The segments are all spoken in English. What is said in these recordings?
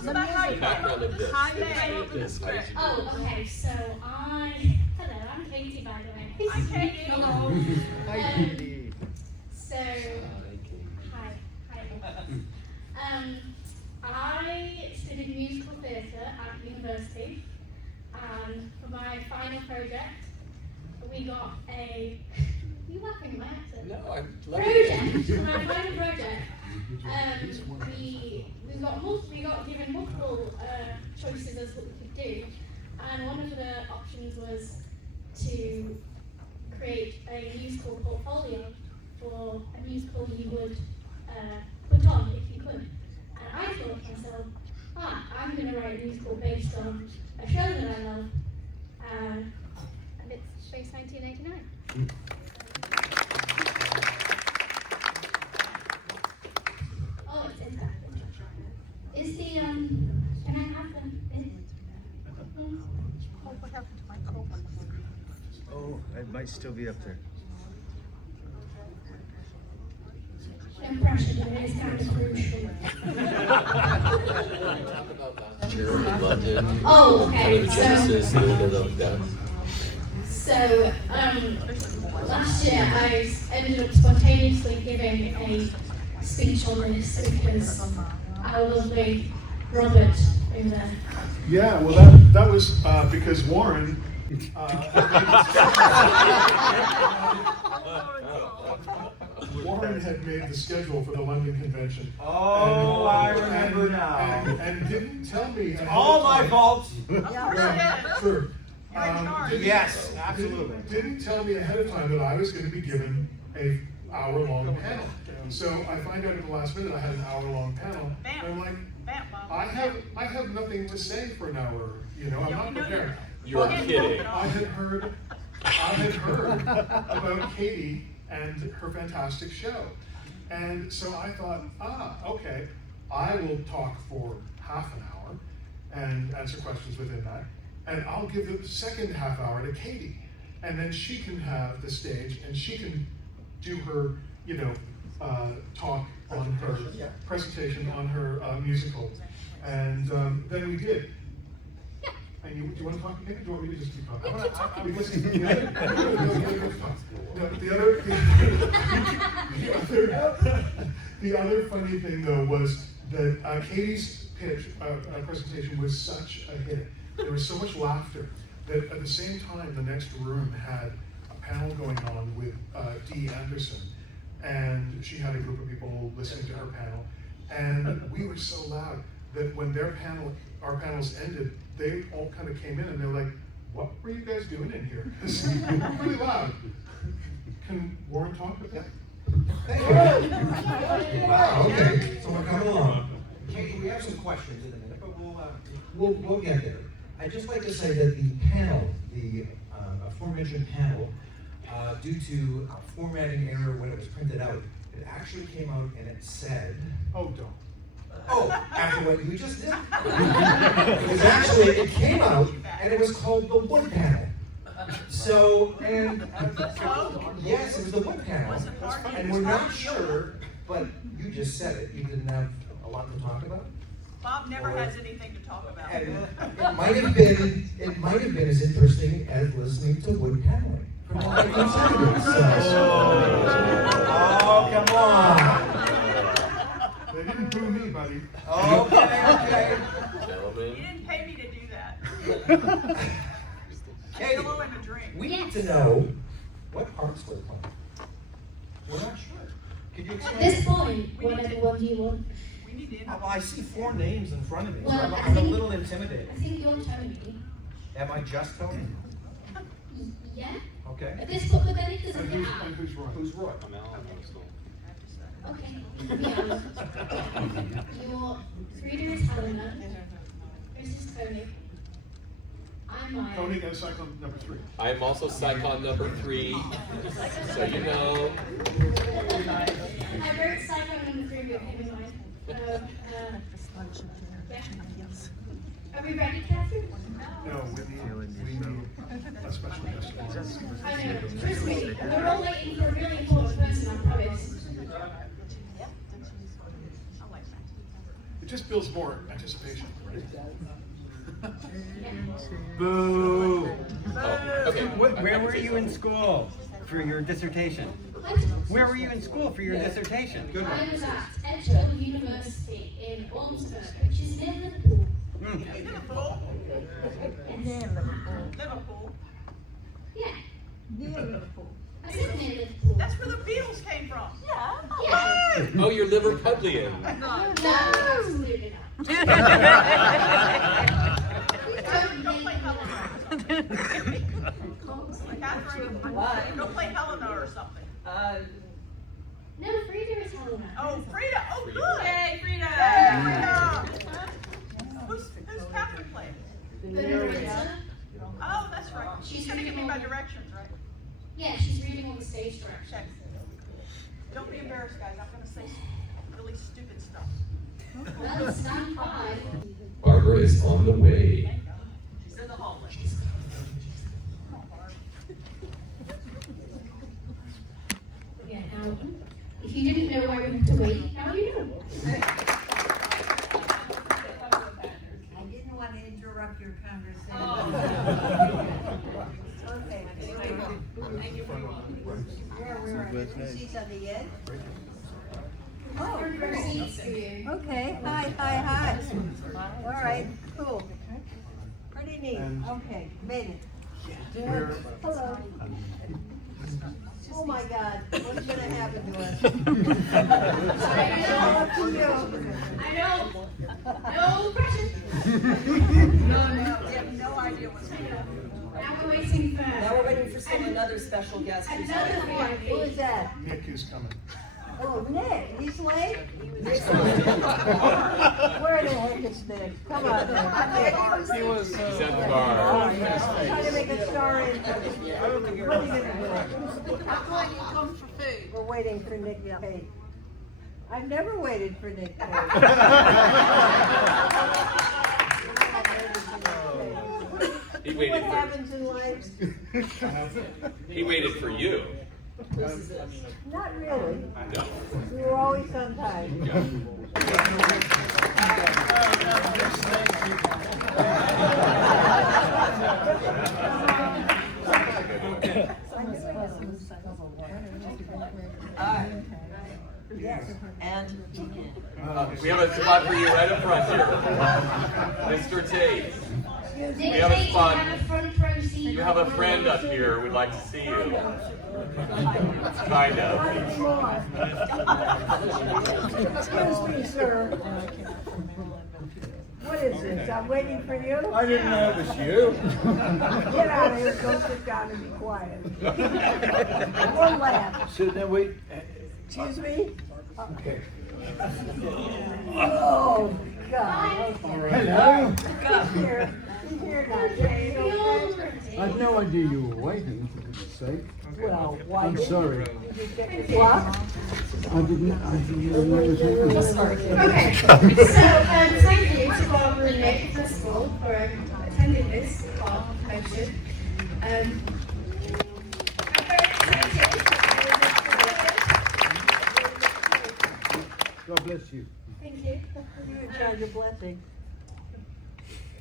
us about how you came up with the script. Oh, okay, so hello, I'm Katy, by the way. Hi, Katy. Hello. Hi, Katy. So, hi. I studied musical theatre at university, and for my final project, we got a. Are you laughing at my accent? No, I'm Project. For my final project, we got given multiple choices as what we could do, and one of the options was to create a musical portfolio for a musical you would put on if you could. And I thought to myself, I'm going to write a musical based on a show that I love, and it's Space 1989. Oh, it's in that. Is the, can I have them? Oh, it might still be up there. No pressure, but it is kind of crucial. Oh, okay. Genesis, a little bit of that. So, last year I ended up spontaneously giving a speech on this because our lovely Robert over there. Yeah, well, that was because Warren. Warren had made the schedule for the London convention. Oh, I remember now. And didn't tell me. All my fault. Sure. Yes, absolutely. Didn't tell me ahead of time that I was going to be given an hour-long panel. So I find out at the last minute I had an hour-long panel, and I'm like, I have nothing to say for an hour. You know, I'm not prepared. You're kidding. I had heard about Katy and her fantastic show. And so I thought, okay, I will talk for half an hour and answer questions within that. And I'll give the second half hour to Katy. And then she can have the stage and she can do her, talk on her presentation on her musical. And then we did. And do you want to talk again, or do you want me to just keep talking? Because the other funny thing though was that Katy's pitch presentation was such a hit. There was so much laughter that at the same time the next room had a panel going on with Dee Anderson, and she had a group of people listening to her panel, and we were so loud that when our panels ended, they all kind of came in and they're like, "What were you guys doing in here?" It's really loud. Can Warren talk about that? Thank you. Wow, okay, so we're coming along. Katy, we have some questions in a minute, but we'll get there. I'd just like to say that the panel, the aforementioned panel, due to a formatting error when it was printed out, it actually came out and it said, Oh, don't. oh, after what you just did? It came out and it was called the wood panel. So, and yes, it was the wood panel. And we're not sure, but you just said it. You didn't have a lot to talk about. Bob never has anything to talk about. And it might have been as interesting as listening to wood paneling from the 1970s. Oh, come on. They didn't boo me, buddy. Okay. Gentlemen. You didn't pay me to do that. Katy, Hello and a drink. we need to know what parts we're playing. We're not sure. Could you At explain? this point, whatever one do you want? We need to Well, I see 4 names in front of me, so Well, I'm a little I intimidated. think you're Tony. Am I just Tony? Yeah? Okay. At this point, but then it doesn't And get who's, out. and who's Roy? Who's Roy? Okay. Your Frieda is Helena. This is Tony. I'm Maya. Tony and cyclone number 3. I'm also Psychon number 3, so you know. I wrote Psycho number 3 with him in mind. Yeah. Are we ready, Kathryn? No, we need a special guest. I know. Trust me, we're all waiting for a really important person, I promise. just builds more anticipation. Boo! Okay. Where were you in school for your dissertation? What? Where were you in school for your dissertation? Good I one. was at Edgehill University in Ormsby, which is near Liverpool. Liverpool. Yes. Liverpool. Yeah. Near Liverpool. I said near Liverpool. That's where the Beatles came from. Yeah. Oh, you're Liverpudlian. No, absolutely not. Don't play Helena. Kathryn, go play Helena or something. No, Frieda is Helena. Oh, Frieda. Oh, good. Yay, Frieda! Yay, Frieda. Who's Kathryn playing? Verbaenen. Oh, that's right. She's She's gonna give me my directions, right? Yeah, she's reading all the stage directions. Check. Don't be embarrassed, guys. I'm gonna say some really stupid stuff. Well, stand by. Barbara is on the way. She's in the hallway. Yeah, now, if you didn't know why we have to wait, now you know. I didn't want to interrupt your conversation. Okay. Where we're at, different seats on the edge? There are seats for you. Okay, hi. All right, cool. Pretty neat, okay, made it. Hello. Oh my God, what's gonna happen to us? All up to you. I know. No pressure. We have no idea what's going on. Now we're waiting for. Now we're waiting for another special guest who's Another Who is VIP. that? Nick is coming. Oh, Nick, he's late? Where the heck is Nick? Come on, Nick. He was. He's at the Oh, bar. yeah. Trying to make a star in. What are you gonna do? We're waiting for Nick Pate. I've never waited for Nick Pate. He What waited happens in life? He waited for you. Not really. No. We were always on time. And We have a spot for you right up front here. Mr. Tate. Nick have a Tate, spot. you have a front row seat. You have a friend up here who'd like to see you. Kind of. Excuse me, sir. What is this? I'm waiting for you? I didn't know it was you. Get out of here, go sit down and be quiet. Or laugh. Sit there, wait. Excuse me? Okay. Oh, God. Hello. Here now. Jane, You're okay? I had no idea you were waiting, for goodness sake. Well, why I'm didn't sorry. you check your clock? I didn't know it was you. Okay, so thank you to Barbara and Nick, first of all, for attending this promotion. I'm very excited. God bless you. Thank you. You're in charge of blessing.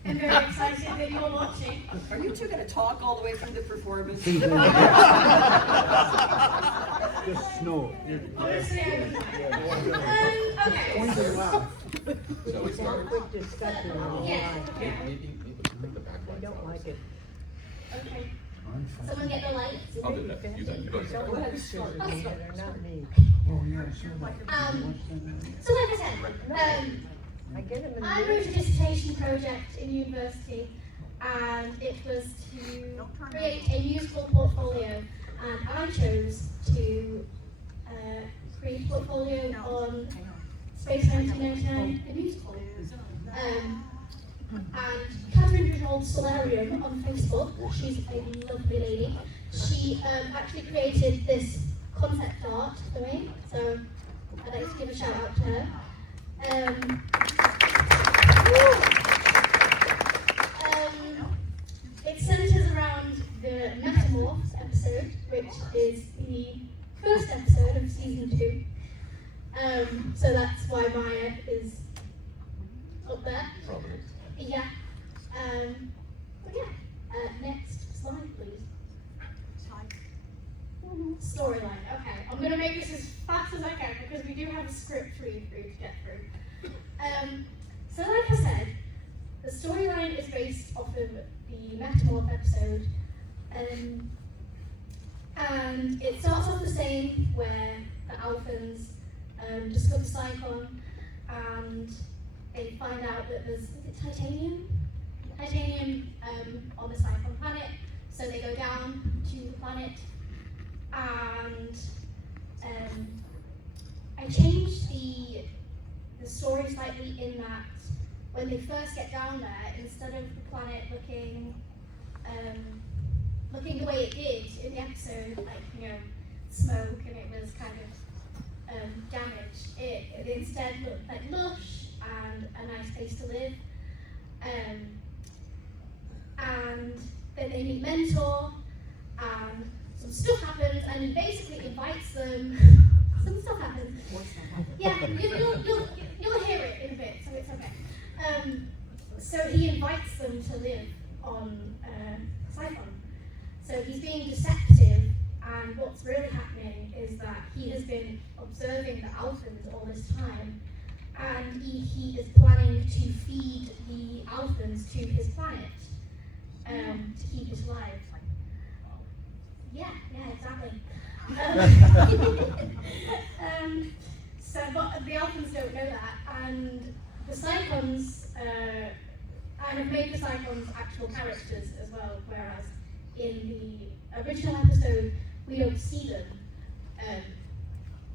I'm very excited that you're watching. are you two going to talk all the way through the performance? Just snore. Honestly, okay. Shall we start? Quick discussion on the Yeah. line. I don't like it. Okay. Someone get the lights. I'll do that. You do that. Don't let us do it, they're not me. So like I said, I get them in I wrote a dissertation project in university, and it was to create a musical portfolio, and I chose to create a portfolio on Space 1999, the musical. And Kathryn Riley-Cuglietta Solarium on Facebook, she's a lovely lady, she actually created this concept art for me, so I'd like to give a shout out to her. It centers around the Metamorphs episode, which is the first episode of season 2. So that's why Maya is up there. Providence. Yeah. But yeah. Next slide, please. Storyline. Okay, I'm going to make this as fast as I can because we do have a script for you to get through. So like I said, the storyline is based off of the Metamorph episode, and it starts off the same where the Alphans discover Psychon and they find out that there's titanium on the Psychon planet, so they go down to the planet. And I changed the story slightly in that when they first get down there, instead of the planet looking the way it did in the episode, like smoke and it was kind of damaged, it instead looked like lush and a nice place to live. And then they meet Mentor, and some stuff happens, and he basically invites them. Some stuff happens. Yeah, you'll hear it in a bit, so it's okay. So he invites them to live on Psychon. So he's being deceptive, and what's really happening is that he has been observing the Alphans all this time, and he is planning to feed the Alphans to his planet to keep it alive. Yeah, exactly. But the Alphans don't know that, and the Psychons, and I've made the Psychons actual characters as well, whereas in the original episode we don't see them,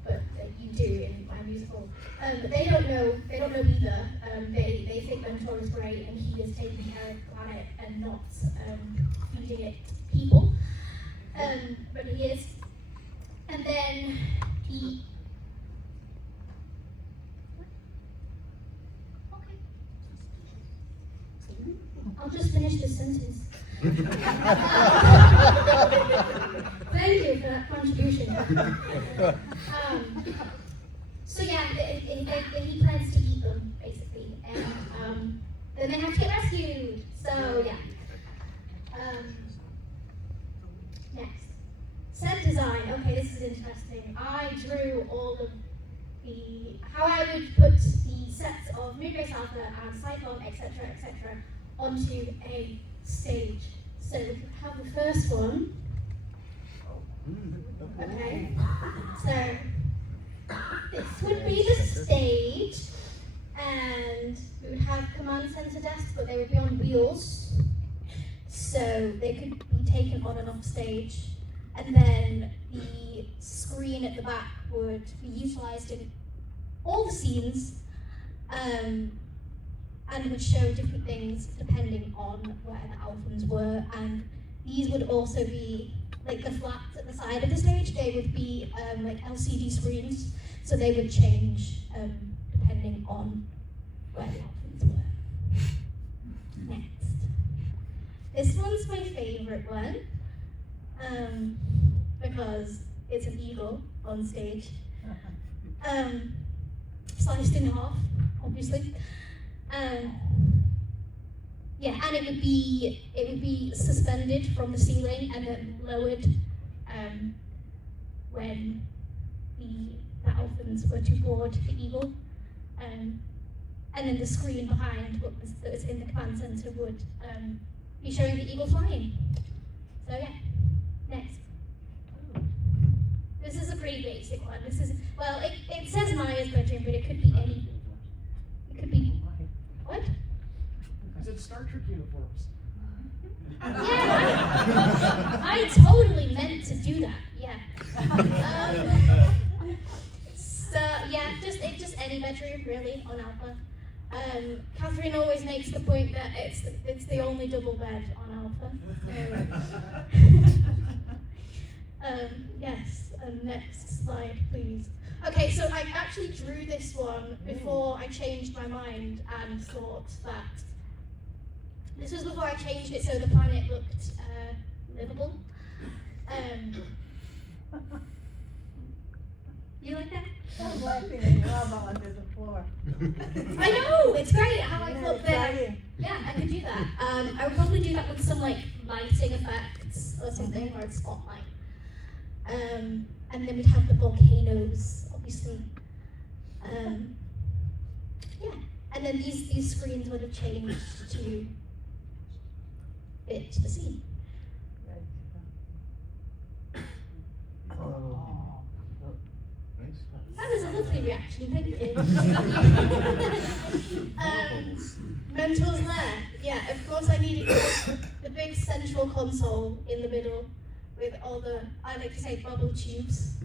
but you do in my musical. But they don't know either. They think Mentor is great and he is taking care of the planet and not feeding it people. But he is. And then he... Okay. I'll just finish this sentence. Thank you for that contribution. So yeah, he plans to eat them, basically. And then they have to get rescued. So yeah. Next. Set design. Okay, this is interesting. I drew all of how I would put the sets of Moonbase Alpha and Psychon, etc., onto a stage. So we could have the first one. Okay. So this would be the stage, and we would have command center desks, but they would be on wheels, so they could be taken on and off stage. And then the screen at the back would be utilised in all the scenes, and would show different things depending on where the Alphans were. And these would also be, like the flats at the side of the stage, they would be like LCD screens, so they would change depending on where the Alphans were. Next. This one's my favourite one. Because it's an eagle on stage, sliced in half, obviously. Yeah, and it would be suspended from the ceiling and then lowered when the Alphans were to board the eagle. And then the screen behind that was in the command center would be showing the eagle flying. So yeah. Next. This is a pretty basic one. This is, well, it says Maya's bedroom, but it could be any. It could be. What? I said Star Trek uniforms. Yeah, I totally meant to do that. Yeah. So yeah, just any bedroom really on Alpha. Kathryn always makes the point that it's the only double bed on Alpha. Yes, next slide, please. Okay, so I actually drew this one before I changed my mind and thought that this was before I changed it so the planet looked livable. You like that? I'm laughing and lava under the floor. more. I know, it's great how I put there. Exciting. Yeah, I could do that. I would probably do that with some like lighting effects or something, or a spotlight. And then we'd have the volcanoes, obviously. Yeah, and then these screens would have changed to fit the scene. That was a lovely reaction, thank you. Mentors there. Yeah, of course I needed the big central console in the middle with all the, I like to say, bubble tubes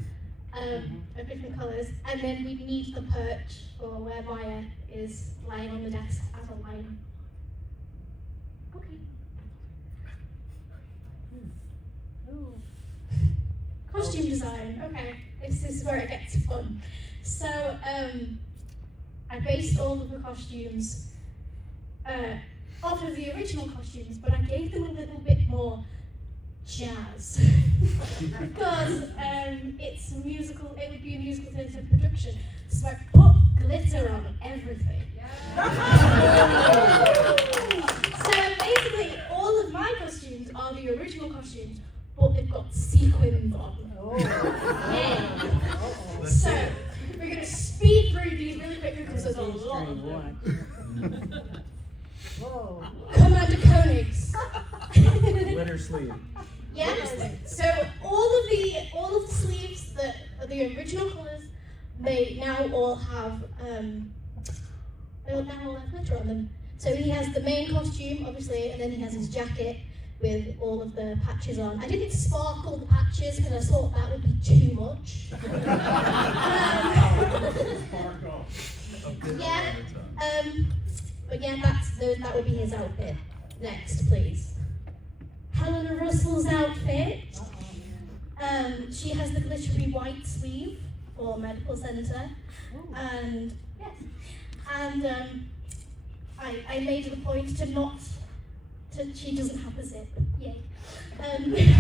of different colours. And then we'd need the perch for where Maya is lying on the desk as a lion. Okay. Costume design, okay. This is where it gets fun. So, I based all of the costumes off of the original costumes, but I gave them a little bit more jazz. Because it's a musical, it would be a musical theatre production. So I put glitter on everything. So basically, all of my costumes are the original costumes, but they've got sequins on. Yeah. So we're going to speed through these really quick because there's a lot of them. Whoa. Commander Koenigs. Glitter sleeve. Yes. So all of the sleeves that are the original colours, they now all have glitter on them. So he has the main costume, obviously, and then he has his jacket with all of the patches on. I didn't sparkle the patches because I thought that would be too much. Yeah. But yeah, that would be his outfit. Next, please. Helena Russell's outfit. She has the glittery white sleeve for medical centre, and yes, and I made it a point to not. She doesn't have the zip. Yay. Yes.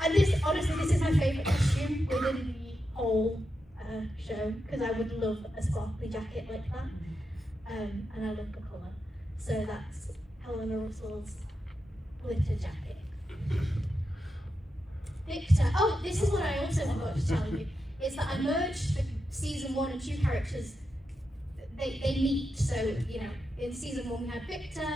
And this, honestly, this is my favourite costume within the whole show because I would love a sparkly jacket like that, and I love the colour. So that's Helena Russell's glitter jacket. Victor. Oh, this is what I also forgot to tell you. Is that I merged the season 1 and 2 characters. They meet. So you know, in season 1 we had Victor,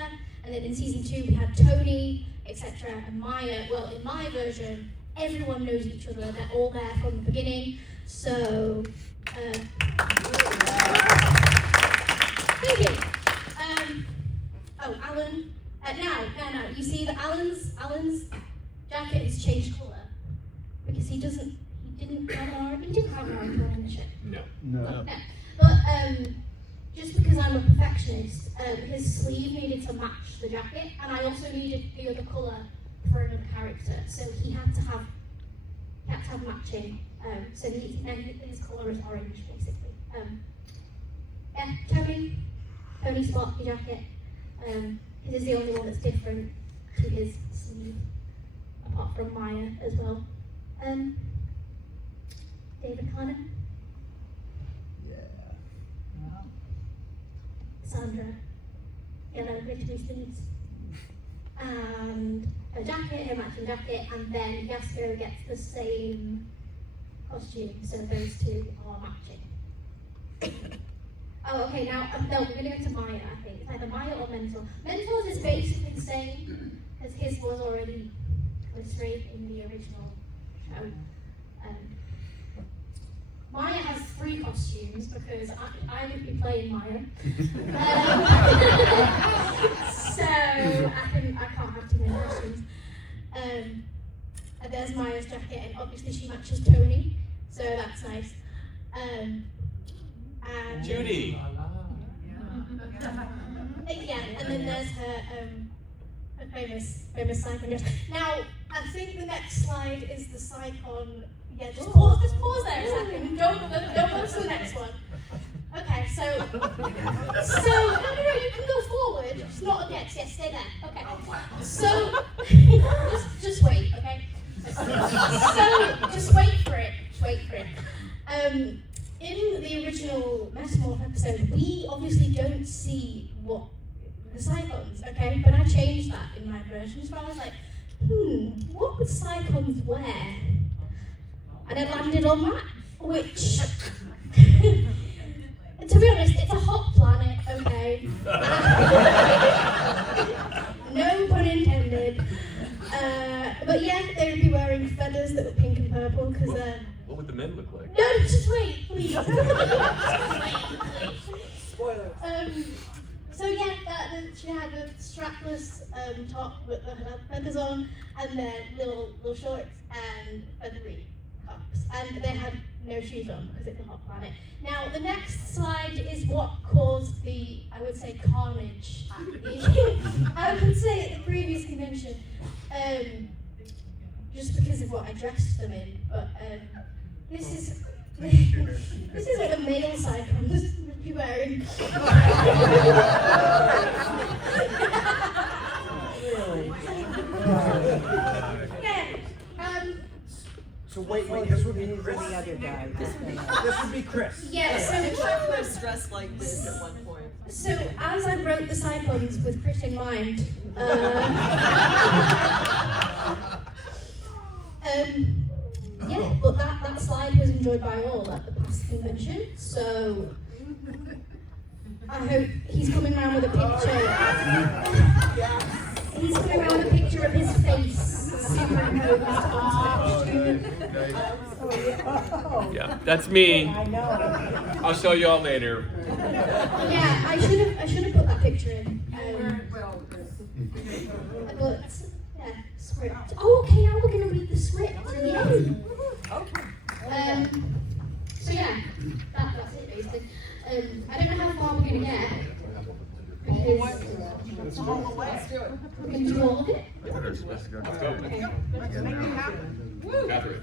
and then in season 2 we had Tony, etc. And Maya. Well, in my version, everyone knows each other. They're all there from the beginning. So. Thank you. Oh, Alan. Now, you see that Alan's jacket has changed colour because he didn't have an orange one in the ship. No. But just because I'm a perfectionist, his sleeve needed to match the jacket, and I also needed the other colour for another character, so he had to have matching. So his colour is orange, basically. Yeah, Tony's sparkly jacket. His is the only one that's different to his sleeve, apart from Maya as well. David Connor. Sandra, yellow glittery sleeves, and her jacket, her matching jacket, and then Yasko gets the same costume, so those two are matching. Oh, okay, now, no, we're going to go to Maya, I think. It's either Maya or Mentor. Mentor's is basically the same, because his was already glittery in the original show. Maya has 3 costumes because I would be playing Maya. So I can't have too many costumes. And there's Maya's jacket, and obviously she matches Tony, so that's nice. And Judy. Yeah, and then there's her famous Psychon dress. Now, I think the next slide is the Psychon. Yeah, just pause there a second. Don't go to the next one. Okay, so no, you can go forward. It's not against. Yes, stay there. Okay. So just wait, okay? So just wait for it. Just wait for it. in the original Metamorph episode, we obviously don't see what the Cyclones, okay? But I changed that in my version, so I was like, what would Cyclones wear? And I landed on that, which, to be honest, it's a hot planet, okay? No pun intended. But yeah, they would be wearing feathers that were pink and purple, because What would the men look like? no, just wait, please. Spoiler. So yeah, she had a strapless top with her feathers on, and then little shorts and feathery cups, and they had no shoes on because it's a hot planet. Now the next slide is what caused the, I would say, carnage. I would say at the previous convention, just because of what I dressed them in, but this is what a male Cyclone would be wearing. Okay. So wait, this would be Chris? The other guy. This would be Chris. Yeah, I was dressed like this at one point. so as I wrote the Cyclones with Chris in mind, yeah, but that slide was enjoyed by all at the past convention, so I hope he's coming round with a picture. He's coming around with a picture of his face. Yeah, that's me. I know. I'll show you all later. Yeah, I should have put that picture in. But yeah, script. Oh, okay. Now we're gonna read the script. Yay. Okay. So yeah, that's it basically. I don't know how far we're gonna get because Let's do it. we're gonna do all of it. Let's go. Kathryn.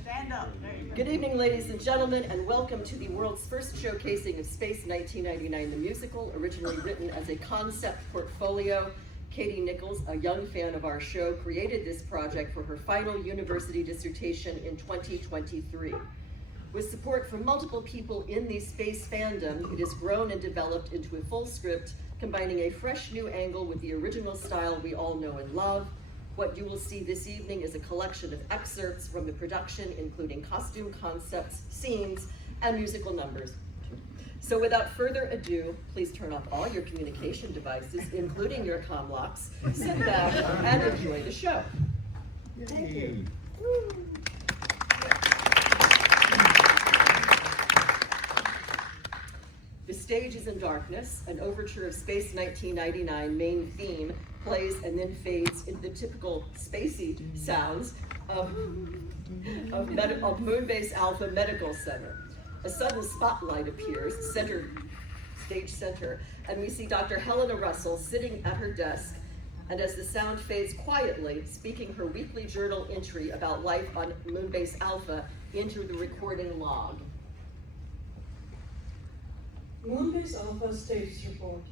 Stand up. There you go. Good evening, ladies and gentlemen, and welcome to the world's first showcasing of Space 1999, the musical, originally written as a concept portfolio. Katy Nichols, a young fan of our show, created this project for her final university dissertation in 2023. With support from multiple people in the space fandom, it has grown and developed into a full script, combining a fresh new angle with the original style we all know and love. What you will see this evening is a collection of excerpts from the production, including costume concepts, scenes, and musical numbers. So without further ado, please turn off all your communication devices, including your comm locks, sit back, and enjoy the show. Thank you. The stage is in darkness. An overture of Space 1999 main theme plays and then fades into the typical spacey sounds of Moonbase Alpha Medical Center. A sudden spotlight appears, stage center, and we see Dr. Helena Russell sitting at her desk, and as the sound fades quietly, speaking her weekly journal entry about life on Moonbase Alpha into the recording log. Moonbase Alpha status report.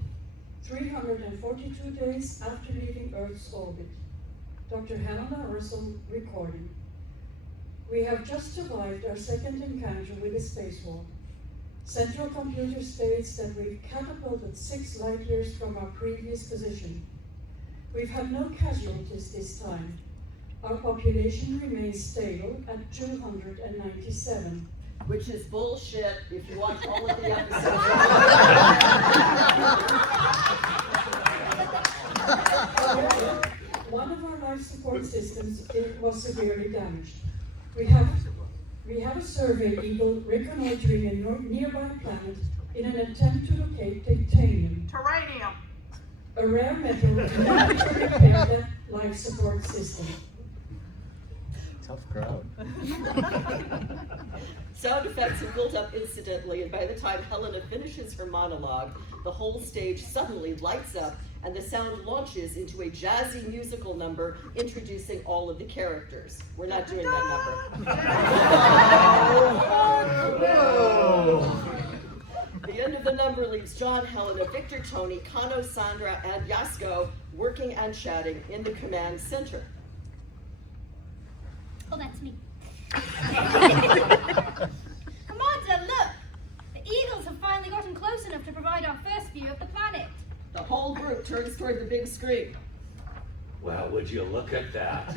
342 days after leaving Earth's orbit. Dr. Helena Russell recording. We have just survived our second encounter with a spacewalk. Central computer states that we've catapulted 6 light years from our previous position. We've had no casualties this time. Our population remains stable at 297. Which is bullshit if you watch all of the episodes. One of our life support systems was severely damaged. We have a survey eagle reconnoitering a nearby planet in an attempt to locate titanium, Terranium. a rare metal needed to repair that life support system. Tough crowd. Sound effects have built up incidentally, and by the time Helena finishes her monologue, the whole stage suddenly lights up and the sound launches into a jazzy musical number introducing all of the characters. We're not doing that number. The end of the number leaves John, Helena, Victor, Tony, Kano, Sandra, and Yasko working and chatting in the command center. Oh, that's me. Commander, look! The eagles have finally gotten close enough to provide our first view of the planet. The whole group turns toward the big screen. Well, would you look at that?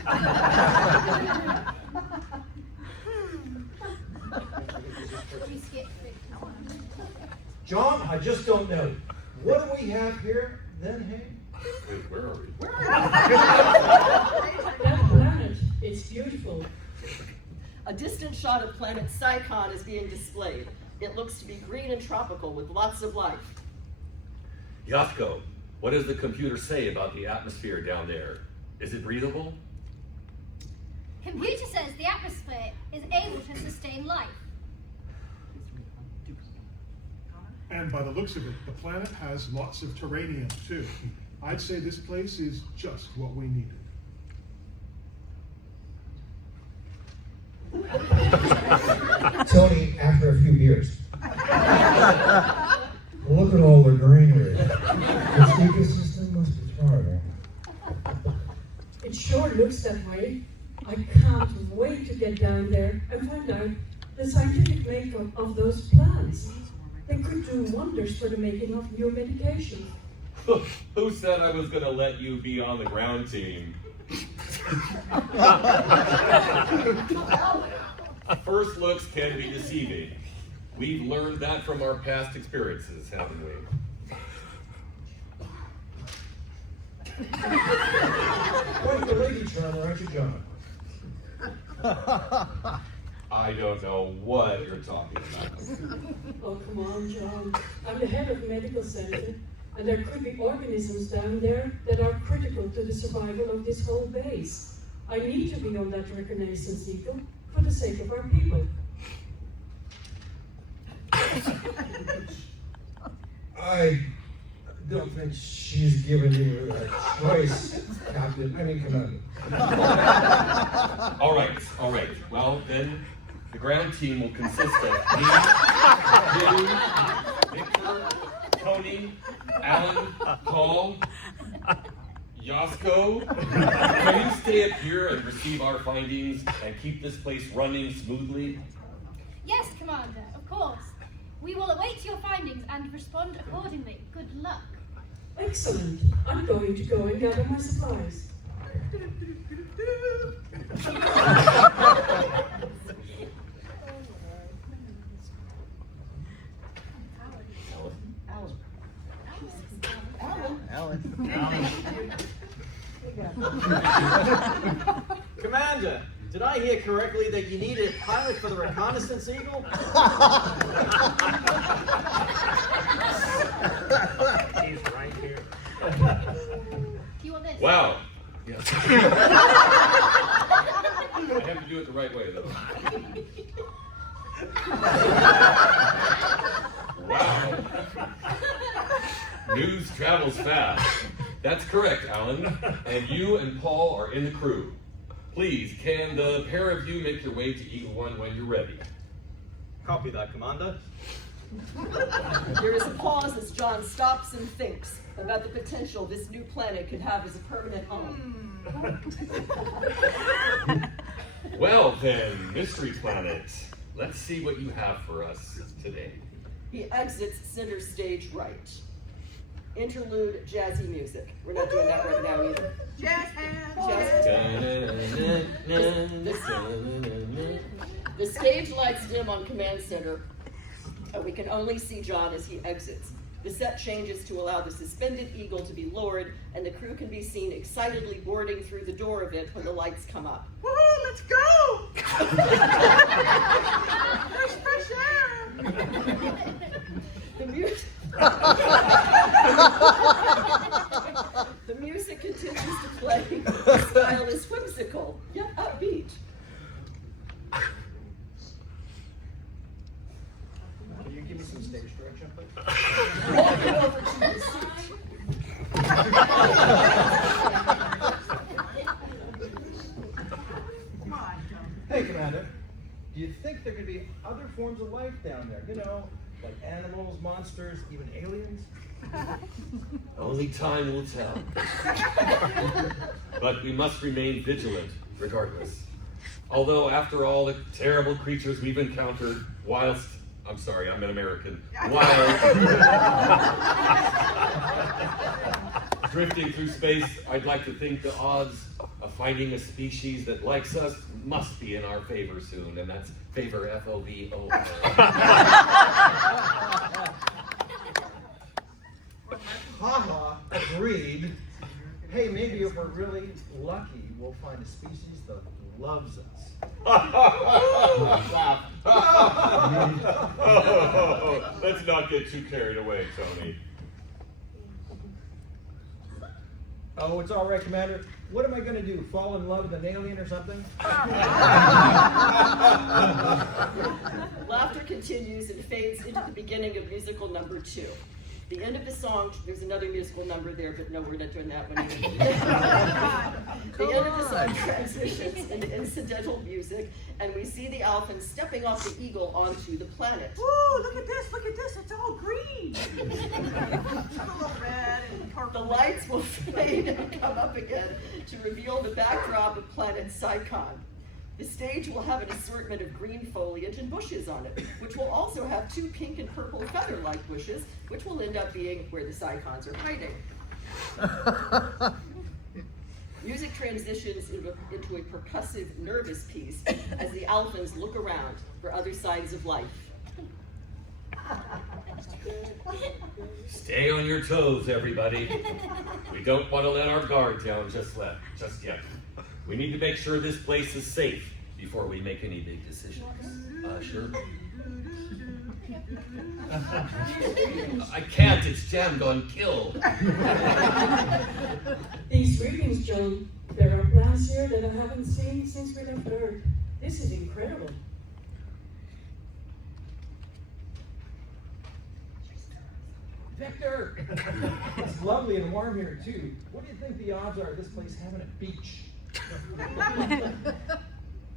John, I just don't know. What do we have here then, hey? Wait, where are we? That planet, it's beautiful. A distant shot of planet Psychon is being displayed. It looks to be green and tropical with lots of life. Yasko, what does the computer say about the atmosphere down there? Is it breathable? Computer says the atmosphere is able to sustain life. And by the looks of it, the planet has lots of terranium too. I'd say this place is just what we needed. Tony, after a few beers. Look at all the greenery. This ecosystem must be thriving. It sure looks that way. I can't wait to get down there and find out the scientific makeup of those plants. They could do wonders for the making of new medications. Who said I was going to let you be on the ground team? First looks can be deceiving. We've learned that from our past experiences, haven't we? Quite the lady charmer, aren't you, John? I don't know what you're talking about. Oh, come on, John. I'm the head of medical center, and there could be organisms down there that are critical to the survival of this whole base. I need to be on that reconnaissance eagle for the sake of our people. I don't think she's given you a choice, Captain. I mean, Commander. All right. Well, then, the ground team will consist of me, you, Victor, Tony, Alan, Paul, Yasko. Can you stay up here and receive our findings and keep this place running smoothly? Yes, Commander, of course. We will await your findings and respond accordingly. Good luck. Excellent. I'm going to go and gather my supplies. Commander, did I hear correctly that you need a pilot for the reconnaissance eagle? He's right here. Do you want this? Wow. Yes. I have to do it the right way, though. Wow. News travels fast. That's correct, Alan. And you and Paul are in the crew. Please, can the pair of you make your way to Eagle One when you're ready? Copy that, Commander. There is a pause as John stops and thinks about the potential this new planet could have as a permanent home. Well then, Mystery Planet, let's see what you have for us today. He exits center stage right. Interlude jazzy music. We're not doing that right now either. Jazz hands. The stage lights dim on command center, and we can only see John as he exits. The set changes to allow the suspended eagle to be lowered, and the crew can be seen excitedly boarding through the door of it when the lights come up. Woohoo, let's go! There's fresh air! The music continues to play. The style is whimsical, yet upbeat. Can you give me some stage direction, please? Walking over to the Hey, Commander. Do you think there could be other forms of life down there? You know, like animals, monsters, even aliens? Only time will tell. But we must remain vigilant regardless. Although, after all the terrible creatures we've encountered whilst, I'm sorry, I'm an American, while drifting through space, I'd like to think the odds of finding a species that likes us must be in our favor soon, and that's favor, F-O-V-O-R. Haha, agreed. Hey, maybe if we're really lucky, we'll find a species that loves us. Let's not get too carried away, Tony. Oh, it's all right, Commander. What am I going to do, fall in love with an alien or something? Laughter continues and fades into the beginning of musical number 2. The end of the song, there's another musical number there, but no, we're not doing that one either. The end of the song transitions into incidental music, and we see the Alphans stepping off the Eagle onto the planet. Woo, look at this, it's all green. It's a little red and purple. The lights will fade and come up again to reveal the backdrop of planet Psychon. The stage will have an assortment of green foliage and bushes on it, which will also have 2 pink and purple feather-like bushes, which will end up being where the Psychons are hiding. Music transitions into a percussive, nervous piece as the Alphans look around for other signs of life. Stay on your toes, everybody. We don't want to let our guard down just yet. We need to make sure this place is safe before we make any big decisions. Sure. I can't, it's jammed on kill. These greetings, John. There are plants here that I haven't seen since we left Earth. This is incredible. Victor! It's lovely and warm here, too. What do you think the odds are of this place having a beach?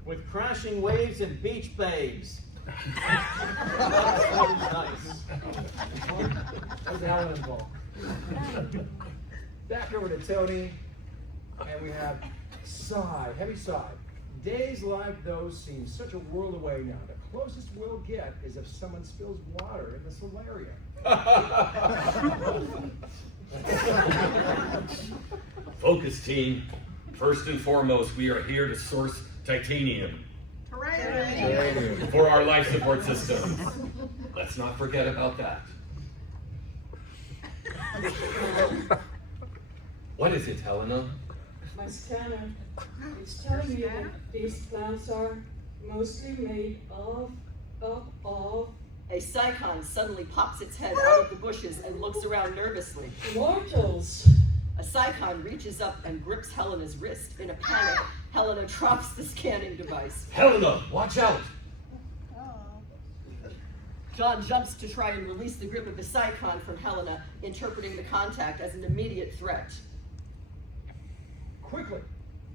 With crashing waves and beach babes. Nice. There's Alan involved. Back over to Tony, and we have sigh, heavy sigh. Days like those seem such a world away now. The closest we'll get is if someone spills water in the solarium. Focus, team. First and foremost, we are here to source titanium Hooray! for our life support system. Let's not forget about that. What is it, Helena? My scanner is telling me that these plants are mostly made of. A Psychon suddenly pops its head out of the bushes and looks around nervously. Mortals. A Psychon reaches up and grips Helena's wrist. In a panic, Helena drops the scanning device. Helena, watch out! John jumps to try and release the grip of the Psychon from Helena, interpreting the contact as an immediate threat. Quickly,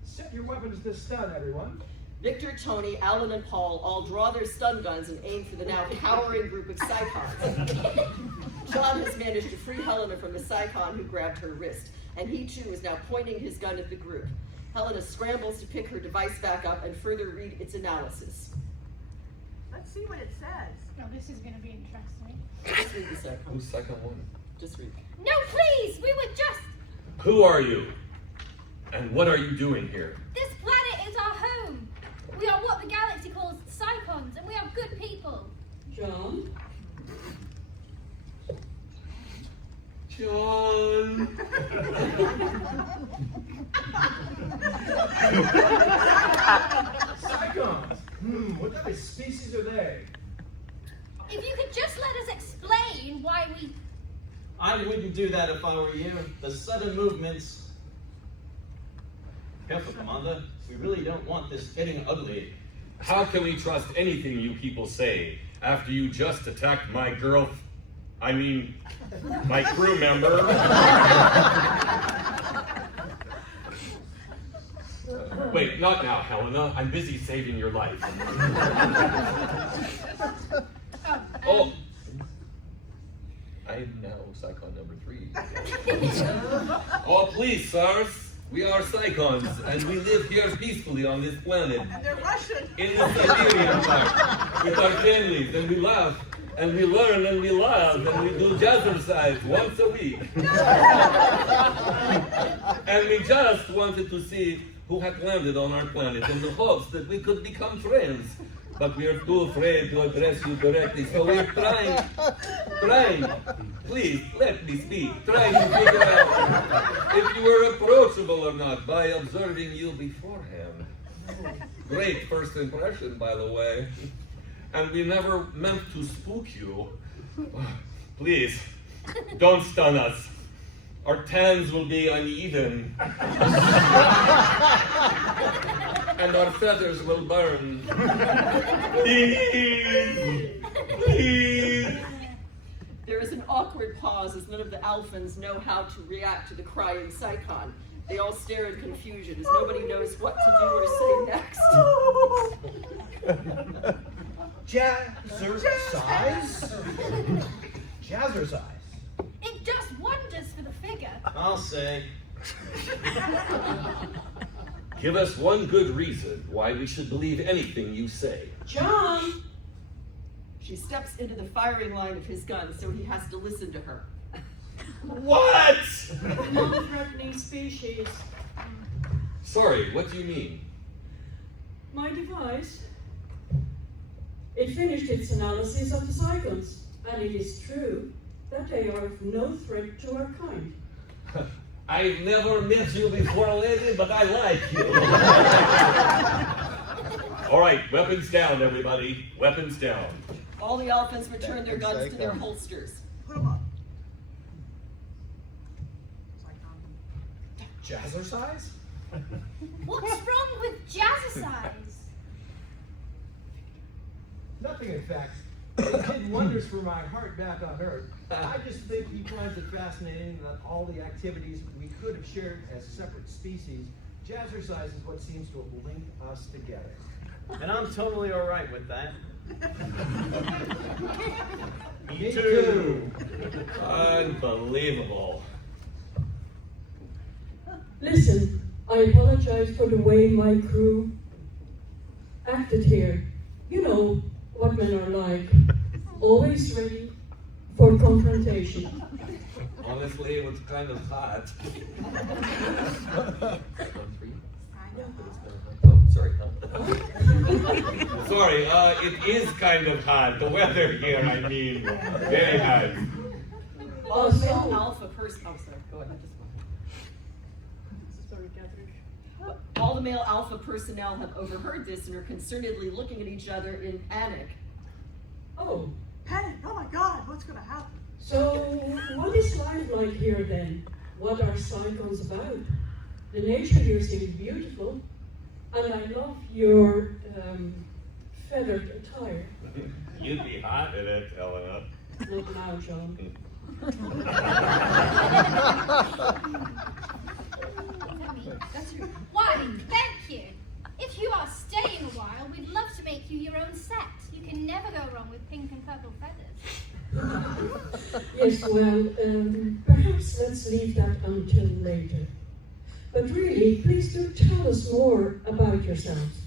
set your weapons to stun, everyone. Victor, Tony, Alan, and Paul all draw their stun guns and aim for the now cowering group of Psychons. John has managed to free Helena from the Psychon who grabbed her wrist, and he too is now pointing his gun at the group. Helena scrambles to pick her device back up and further read its analysis. Let's see what it says. Oh, this is going to be interesting. Just read the Psychon. Who's second one? Just read. No, please! We were just... Who are you? And what are you doing here? This planet is our home. We are what the galaxy calls Psychons, and we are good people. John? John. Psychons! What type of species are they? If you could just let us explain why we... I wouldn't do that if I were you. The sudden movements. Careful, Commander. We really don't want this getting ugly. How can we trust anything you people say after you just attacked my my crew member? Wait, not now, Helena. I'm busy saving your life. Oh! I'm now Psychon number 3. Oh, please, sirs. We are Psychons, and we live here peacefully on this planet. And they're Russian. In the Siberian part, with our families, and we laugh, and we learn, and we laugh, and we do jazzercise once a week. And we just wanted to see who had landed on our planet in the hopes that we could become friends. But we are too afraid to address you directly, so we're trying, please, let me speak, trying to figure out if you were approachable or not by observing you beforehand. Great first impression, by the way. And we never meant to spook you. Please, don't stun us. Our tans will be uneven. And our feathers will burn. Please! Please! There is an awkward pause as none of the Alphans know how to react to the crying Psychon. They all stare in confusion as nobody knows what to do or say next. Jazzercise? Jazzercise. It does wonders for the figure. I'll say. Give us one good reason why we should believe anything you say. John! She steps into the firing line of his gun, so he has to listen to her. What? Non-threatening species. Sorry, what do you mean? My device. It finished its analysis of the cycles, and it is true that they are of no threat to our kind. I've never met you before, lady, but I like you. All right, weapons down, everybody. Weapons down. All the Alphans return their guns to their holsters. Put them up. Jazzercise? What's wrong with jazzercise? Nothing, in fact. It did wonders for my heart back on Earth. I just think he finds it fascinating that all the activities we could have shared as separate species, jazzercise is what seems to have linked us together. And I'm totally all right with that. Me too. Unbelievable. Listen, I apologize for the way my crew acted here. You know what men are like. Always ready for confrontation. Honestly, it was kind of hot. Oh, sorry. Sorry, it is kind of hot. The weather here, I mean, very hot. All the male alpha person. Oh, sorry. Go ahead. Sorry, Kathryn. All the male alpha personnel have overheard this and are concernedly looking at each other in panic. Oh, Panic! Oh my God, what's gonna happen? so what is life like here then? What are cycles about? The nature here seems beautiful, and I love your feathered attire. You'd be hot in it, Elena. Not now, John. Why, thank you. If you are staying a while, we'd love to make you your own set. You can never go wrong with pink and purple feathers. Yes, well, perhaps let's leave that until later. But really, please do tell us more about yourselves.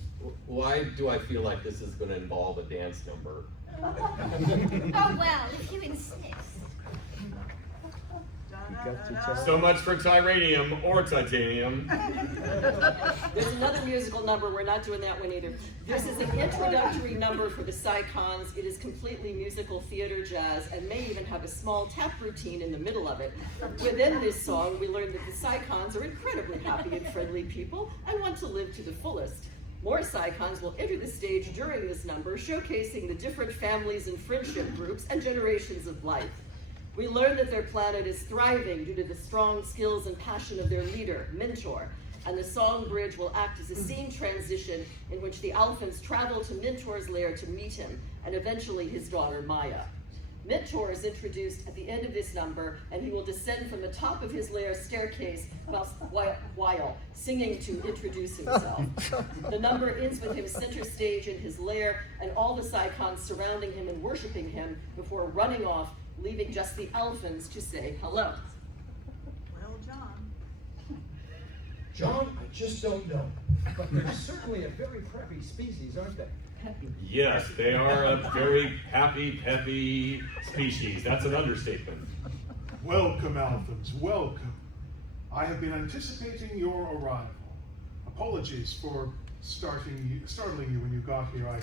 Why do I feel like this is going to involve a dance number? Oh well, if you insist. So much for Tyranium or Titanium. There's another musical number. We're not doing that one either. This is an introductory number for the Psychons. It is completely musical theater jazz and may even have a small tap routine in the middle of it. Within this song, we learn that the Psychons are incredibly happy and friendly people and want to live to the fullest. More Psychons will enter the stage during this number, showcasing the different families and friendship groups and generations of life. We learn that their planet is thriving due to the strong skills and passion of their leader, Mentor, and the song bridge will act as a scene transition in which the Alphans travel to Mentor's lair to meet him, and eventually his daughter, Maya. Mentor is introduced at the end of this number, and he will descend from the top of his lair staircase while singing to introduce himself. The number ends with him center stage in his lair, and all the Psychons surrounding him and worshiping him before running off, leaving just the Alphans to say hello. Well, John. John, I just don't know. But they're certainly a very preppy species, aren't they? Yes, they are a very happy, peppy species. That's an understatement. Welcome, Alphans, welcome. I have been anticipating your arrival. Apologies for startling you when you got here. I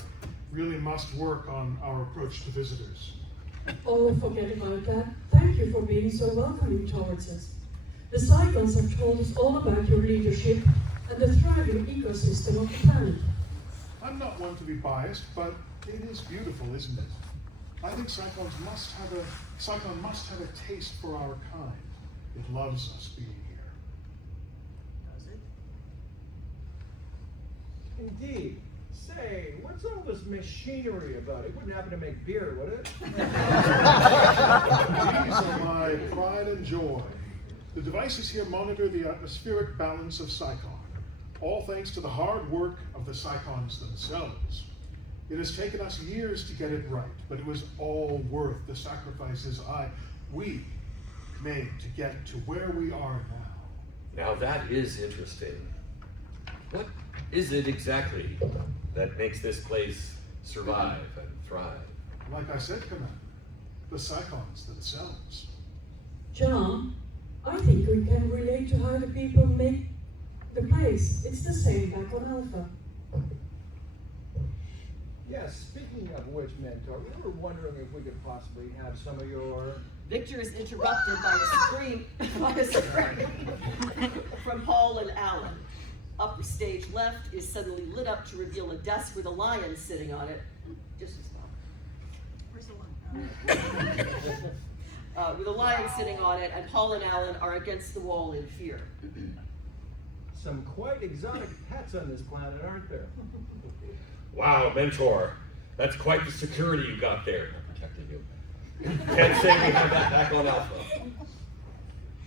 really must work on our approach to visitors. Oh, forget about that. Thank you for being so welcoming towards us. The cycles have told us all about your leadership and the thriving ecosystem of the planet. I'm not one to be biased, but it is beautiful, isn't it? I think Cyclone must have a taste for our kind. It loves us being here. Does it? Indeed. Say, what's all this machinery about? It wouldn't happen to make beer, would it? These are my pride and joy. The devices here monitor the atmospheric balance of Psychon, all thanks to the hard work of the Psychons themselves. It has taken us years to get it right, but it was all worth the sacrifices we made to get to where we are now. Now that is interesting. What is it exactly that makes this place survive and thrive? Like I said, Commander, the Psychons themselves. John, I think we can relate to how the people make the place. It's the same back on Alpha. Yes, speaking of which, Mentor, we were wondering if we could possibly have some of your... Victor is interrupted by a scream from Paul and Alan. Upper stage left is suddenly lit up to reveal a desk with a lion sitting on it. Just a spot. Where's the lion? With a lion sitting on it, and Paul and Alan are against the wall in fear. Some quite exotic pets on this planet, aren't there? Wow, Mentor, that's quite the security you got there. I'm protecting you. Can't say we have that back on Alpha.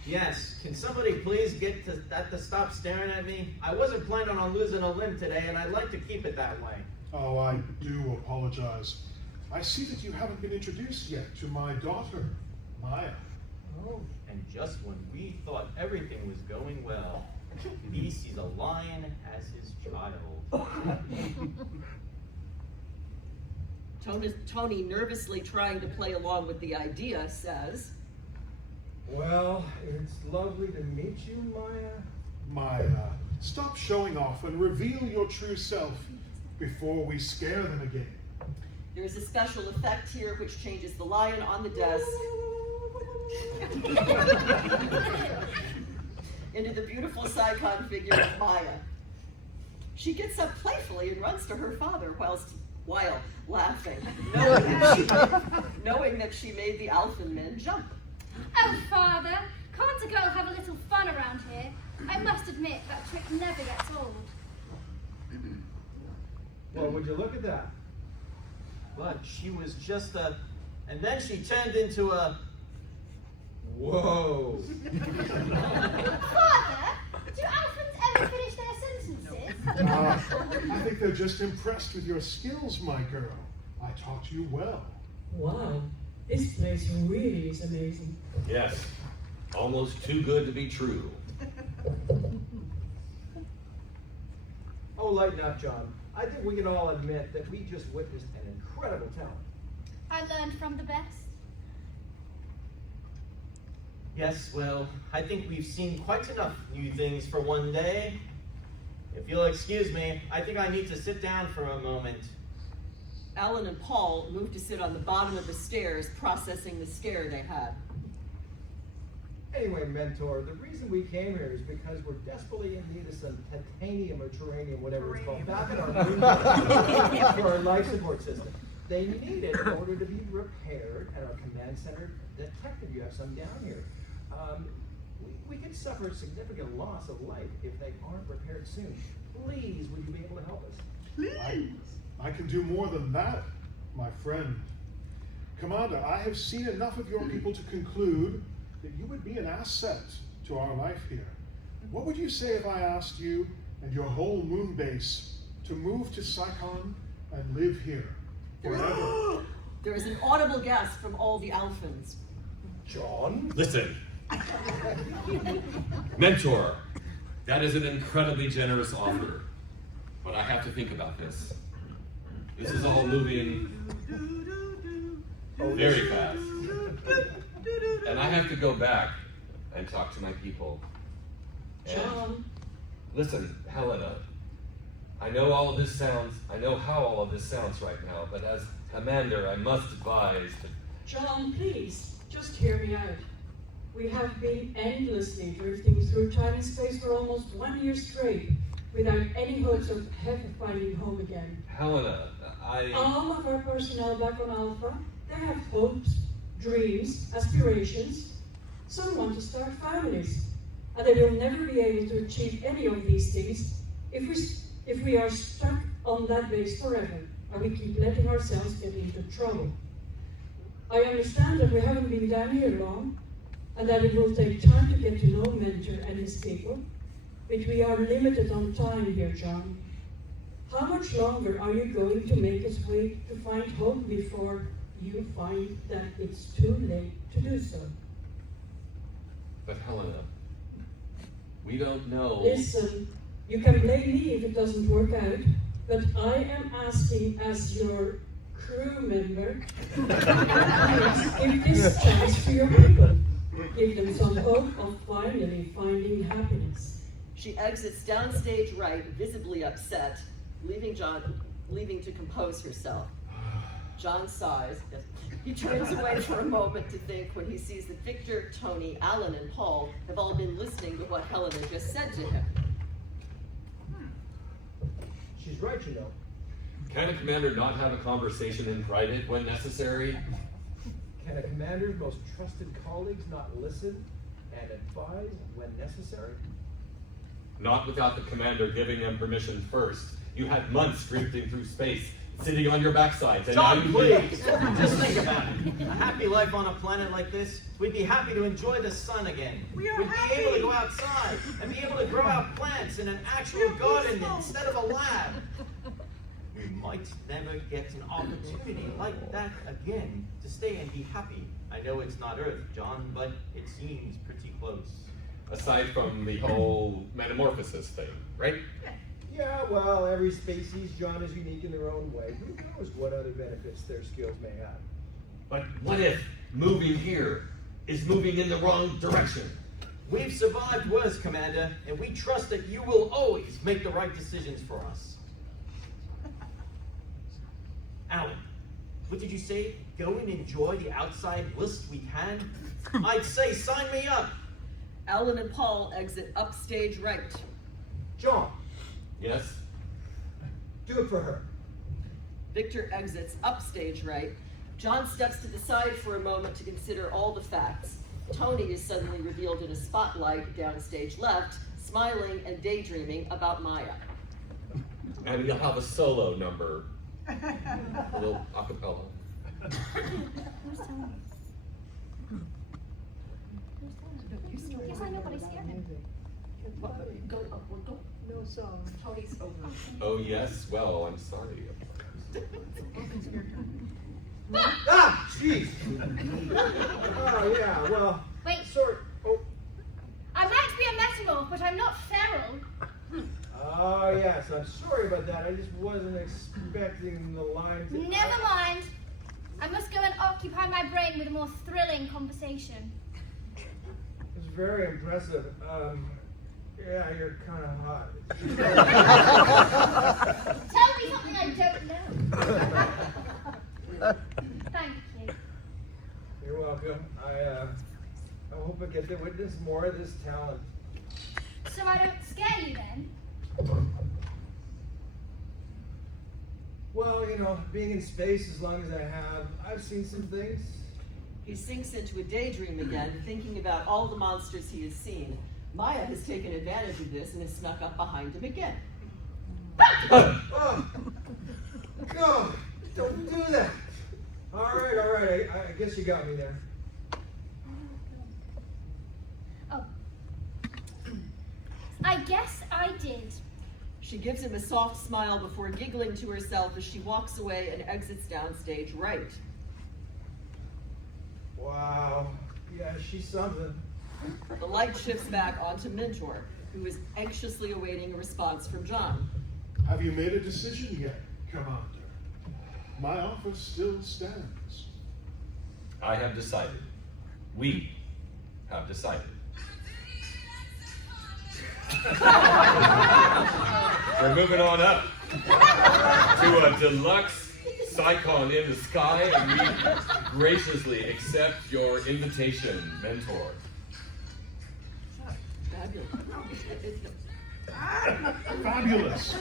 Yes, can somebody please get that to stop staring at me? I wasn't planning on losing a limb today, and I'd like to keep it that way. Oh, I do apologize. I see that you haven't been introduced yet to my daughter, Maya. Oh, and just when we thought everything was going well, he sees a lion as his child. Tony, nervously trying to play along with the idea, says, Well, it's lovely to meet you, Maya. Maya, stop showing off and reveal your true self before we scare them again. There's a special effect here which changes the lion on the desk into the beautiful Psychon figure of Maya. She gets up playfully and runs to her father while laughing, knowing that she made the Alphan men jump. Oh, Father, can't a girl have a little fun around here? I must admit, that trick never gets old. Well, would you look at that? But she was just a... And then she turned into a... Whoa. Father, do Alphans ever finish their sentences? I think they're just impressed with your skills, my girl. I taught you well. Wow, this place really is amazing. Yes, almost too good to be true. Oh, lighten up, John. I think we can all admit that we just witnessed an incredible talent. I learned from the best. Yes, well, I think we've seen quite enough new things for one day. If you'll excuse me, I think I need to sit down for a moment. Alan and Paul moved to sit on the bottom of the stairs, processing the scare they had. Anyway, Mentor, the reason we came here is because we're desperately in need of some titanium or terranium, whatever it's called, back in our room for our life support system. They need it in order to be repaired at our command center detective. You have some down here. We could suffer significant loss of life if they aren't repaired soon. Please, would you be able to help us? Please. I can do more than that, my friend. Commander, I have seen enough of your people to conclude that you would be an asset to our life here. What would you say if I asked you and your whole moon base to move to Psychon and live here forever? There is an audible gasp from all the Alphans. John? Listen. Mentor, That is an incredibly generous offer, but I have to think about this. This is all moving very fast. And I have to go back and talk to my people. And John, listen, Helena, I know how all of this sounds right now, but as commander, I must advise that John, please, just hear me out. We have been endlessly drifting through time and space for almost 1 year straight, without any hopes of ever finding home again. Helena, All of our personnel back on Alpha, they have hopes, dreams, aspirations. Some want to start families, and they will never be able to achieve any of these things if we are stuck on that base forever, and we keep letting ourselves get into trouble. I understand that we haven't been down here long, and that it will take time to get to know Mentor and his people, but we are limited on time here, John. How much longer are you going to make us wait to find hope before you find that it's too late to do so? But Helena, we don't know. Listen, you can blame me if it doesn't work out, but I am asking as your crew member, please give this chance to your people. Give them some hope of finally finding happiness. She exits downstage right, visibly upset, leaving to compose herself. John sighs. He turns away for a moment to think when he sees that Victor, Tony, Alan, and Paul have all been listening to what Helena just said to him. She's right, you know. Can a commander not have a conversation in private when necessary? Can a commander's most trusted colleagues not listen and advise when necessary? Not without the commander giving them permission first. You had months drifting through space, sitting on your backsides, and now John, you please! Just think about it. A happy life on a planet like this, we'd be happy to enjoy the sun again. We are We'd happy. be able to go outside and be able to grow out plants in an actual garden instead of a lab. We might never get an opportunity like that again to stay and be happy. I know it's not Earth, John, but it seems pretty close. Aside from the whole metamorphosis thing, right? Yeah, well, every species, John, is unique in their own way. Who knows what other benefits their skills may have? But what if moving here is moving in the wrong direction? We've survived worse, Commander, and we trust that you will always make the right decisions for us. Alan, what did you say? Go and enjoy the outside list we can? I'd say sign me up. Alan and Paul exit upstage right. John, Yes? do it for her. Victor exits upstage right. John steps to the side for a moment to consider all the facts. Tony is suddenly revealed in a spotlight downstage left, smiling and daydreaming about Maya. And you'll have a solo number. A little acapella. Where's Tony? Yes, I know, but I scared him. No song. Tony's over. Oh yes? Well, I'm sorry. Ah, jeez. Oh, yeah, well, Wait, oh, I might be a metamorph, but I'm not feral. oh, yes, I'm sorry about that. I just wasn't expecting the line to... Never mind. I must go and occupy my brain with a more thrilling conversation. It's very impressive. Yeah, you're kind of hot. Tell me something I don't know. Thank you. You're welcome. I hope I get to witness more of this talent. So I don't scare you then? Well, you know, being in space as long as I have, I've seen some things. He sinks into a daydream again, thinking about all the monsters he has seen. Maya has taken advantage of this and has snuck up behind him again. Oh, no, don't do that. All right, I guess you got me there. Oh. I guess I did. She gives him a soft smile before giggling to herself as she walks away and exits downstage right. Wow, yeah, she's something. The light shifts back onto Mentor. who is anxiously awaiting a response from John. Have you made a decision yet, Commander? My offer still stands. I have decided. We have decided. We're moving on up to a deluxe Psychon in the sky, and we graciously accept your invitation, Mentor. Fabulous.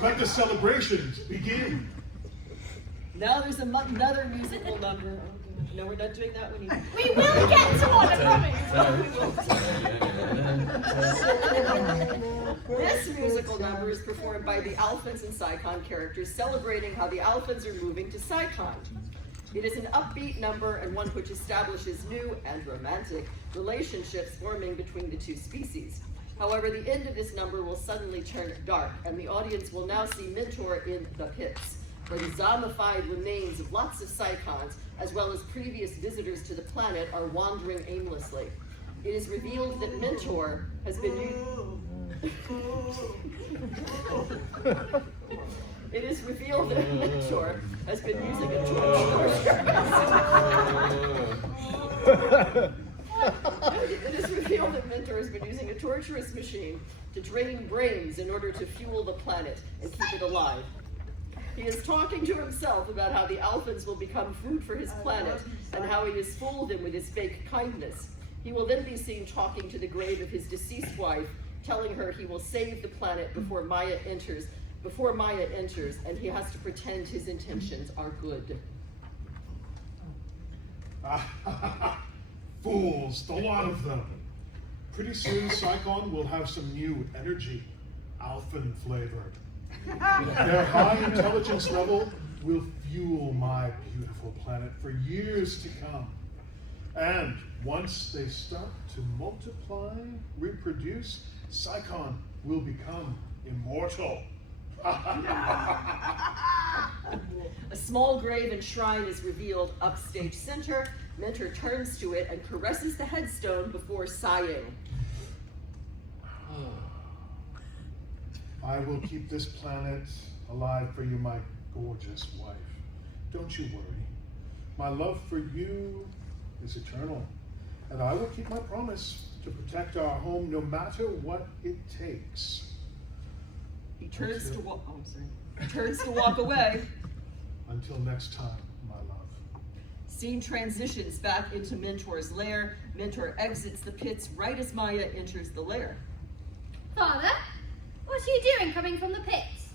Let the celebrations begin. Now there's another musical number. No, we're not doing that one either. We will get to one, I promise. This musical number is performed by the Alphans and Psychon characters, celebrating how the Alphans are moving to Psychon. It is an upbeat number and one which establishes new and romantic relationships forming between the two species. However, the end of this number will suddenly turn dark, and the audience will now see Mentor in the pits, where the zombified remains of lots of Psychons, as well as previous visitors to the planet, are wandering aimlessly. It is revealed that Mentor has been It is revealed that Mentor has been using a It is revealed that Mentor has been using a torturous machine to drain brains in order to fuel the planet and keep it alive. He is talking to himself about how the Alphans will become food for his planet and how he has fooled him with his fake kindness. He will then be seen talking to the grave of his deceased wife, telling her he will save the planet before Maya enters, and he has to pretend his intentions are good. Fools, the lot of them. Pretty soon, Psychon will have some new energy, Alphan flavored. Their high intelligence level will fuel my beautiful planet for years to come. And once they start to multiply, reproduce, Psychon will become immortal. A small grave and shrine is revealed upstage center. Mentor turns to it and caresses the headstone before sighing. I will keep this planet alive for you, my gorgeous wife. Don't you worry. My love for you is eternal, and I will keep my promise to protect our home no matter what it takes. He turns to walk away. Until next time, my love. Scene transitions back into Mentor's lair. Mentor exits the pits right as Maya enters the lair. Father, what are you doing coming from the pits?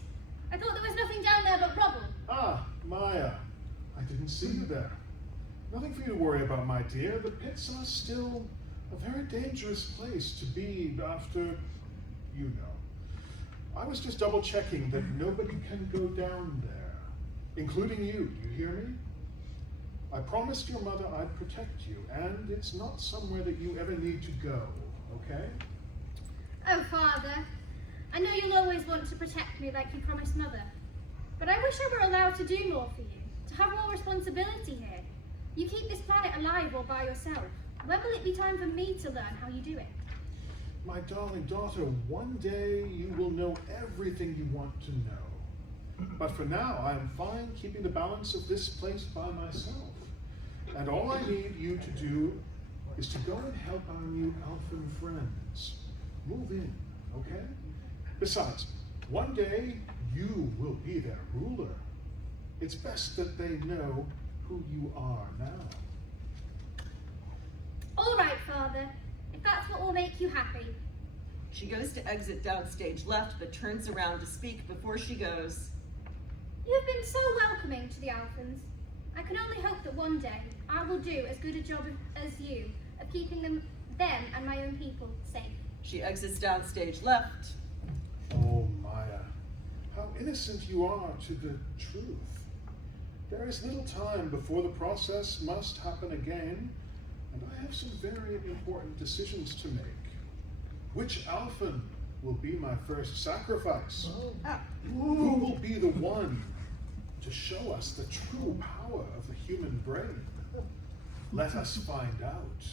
I thought there was nothing down there but rubble. Ah, Maya, I didn't see you there. Nothing for you to worry about, my dear. The pits are still a very dangerous place to be after, you know. I was just double checking that nobody can go down there, including you. You hear me? I promised your mother I'd protect you, and it's not somewhere that you ever need to go, okay? Oh, Father, I know you'll always want to protect me like you promised Mother, but I wish I were allowed to do more for you, to have more responsibility here. You keep this planet alive all by yourself. When will it be time for me to learn how you do it? My darling daughter, one day you will know everything you want to know. But for now, I am fine keeping the balance of this place by myself. And all I need you to do is to go and help our new Alphan friends. Move in, okay? Besides, one day you will be their ruler. It's best that they know who you are now. All right, Father, if that's what will make you happy. She goes to exit downstage left, but turns around to speak before she goes. You've been so welcoming to the Alphans. I can only hope that one day I will do as good a job as you of keeping them and my own people safe. She exits downstage left. Oh, Maya, how innocent you are to the truth. There is little time before the process must happen again, and I have some very important decisions to make. Which Alphan will be my first sacrifice? Who will be the one to show us the true power of the human brain? Let us find out.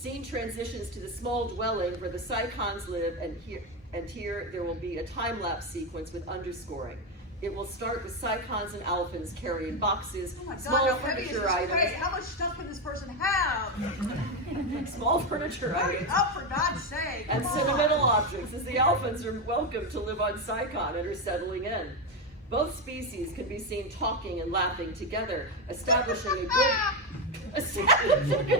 Scene transitions to the small dwelling where the Psychons live, and here there will be a time-lapse sequence with underscoring. It will start with Psychons and Alphans carrying boxes, Oh my God, small how heavy is furniture this items, crate? How much stuff can this person have? small furniture Hurry items, up, for God's sake. and Come on. sentimental objects as the Alphans are welcome to live on Psychon and are settling in. Both species can be seen talking and laughing together, establishing a good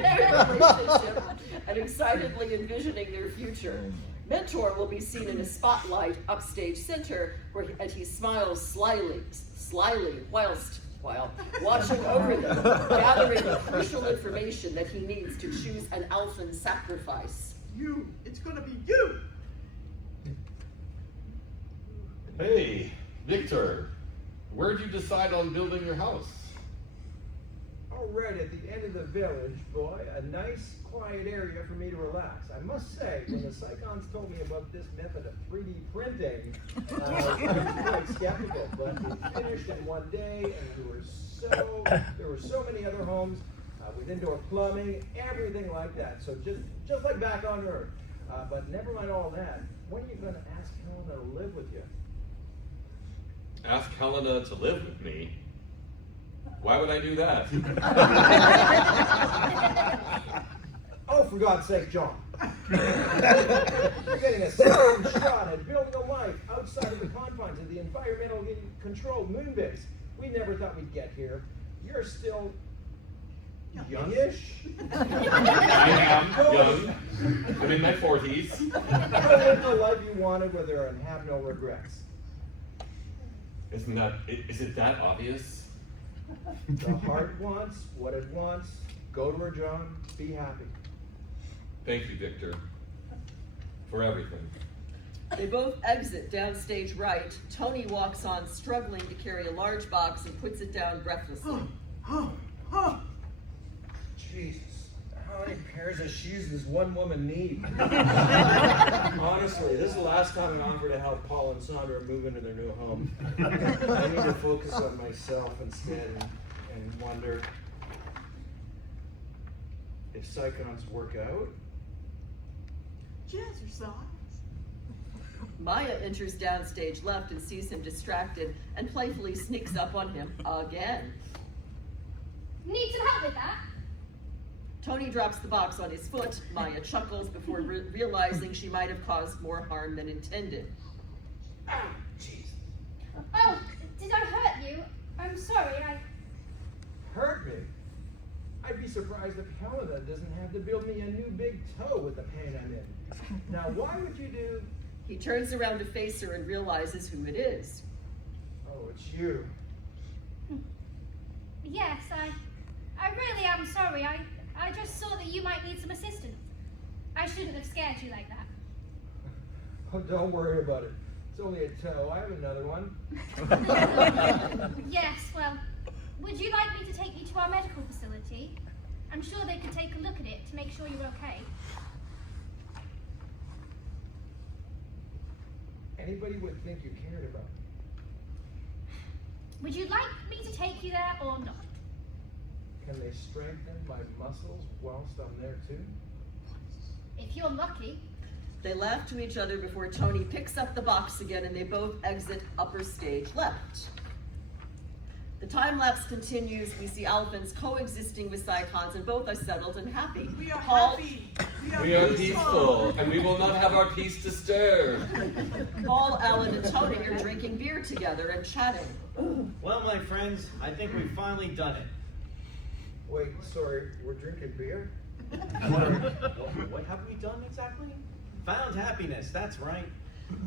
relationship and excitedly envisioning their future. Mentor will be seen in a spotlight upstage center and he smiles slyly while watching over them, gathering the crucial information that he needs to choose an Alphan sacrifice. You. It's gonna be you. Hey, Victor, where'd you decide on building your house? Oh, right at the end of the village, boy. A nice, quiet area for me to relax. I must say, when the Psychons told me about this method of 3D printing, I was quite skeptical, but it finished in one day, and there were so many other homes with indoor plumbing, everything like that. So just like back on Earth. But never mind all that. When are you going to ask Helena to live with you? Ask Helena to live with me? Why would I do that? Oh, for God's sake, John. You're getting a second shot at building a life outside of the confines of the environmentally controlled moon base. We never thought we'd get here. You're still youngish. I am young. I'm in my 40s. Go live the life you wanted with her and have no regrets. Is it that obvious? The heart wants what it wants. Go to her, John. Be happy. Thank you, Victor, for everything. They both exit downstage right. Tony walks on, struggling to carry a large box and puts it down breathlessly. Jesus, how many pairs of shoes does one woman need? Honestly, this is the last time I'm offered to help Paul and Sandra move into their new home. I need to focus on myself instead and wonder if Psychons work out. Jazzercise. Maya enters downstage left and sees him distracted and playfully sneaks up on him again. Need some help with that? Tony drops the box on his foot. Maya chuckles before realizing she might have caused more harm than intended. Jesus. Oh, did I hurt you? I'm sorry, Hurt me? I'd be surprised if Helena doesn't have to build me a new big toe with the pain I'm in. Now, why would you do... He turns around to face her and realizes who it is. Oh, it's you. Yes, I really am sorry. I just saw that you might need some assistance. I shouldn't have scared you like that. Oh, don't worry about it. It's only a toe. I have another one. Yes, well, would you like me to take you to our medical facility? I'm sure they could take a look at it to make sure you're okay. Anybody would think you cared about me. Would you like me to take you there or not? Can they strengthen my muscles whilst I'm there too? If you're lucky. They laugh to each other before Tony picks up the box again and they both exit upper stage left. The time lapse continues. We see Alphans coexisting with Psychons and both are settled and happy. We are Paul, happy. We are peaceful, and we will not have our peace disturbed. Paul, Alan, and Tony are drinking beer together and chatting. Well, my friends, I think we've finally done it. Wait, sorry, we're drinking beer? What have we done exactly? Found happiness, that's right.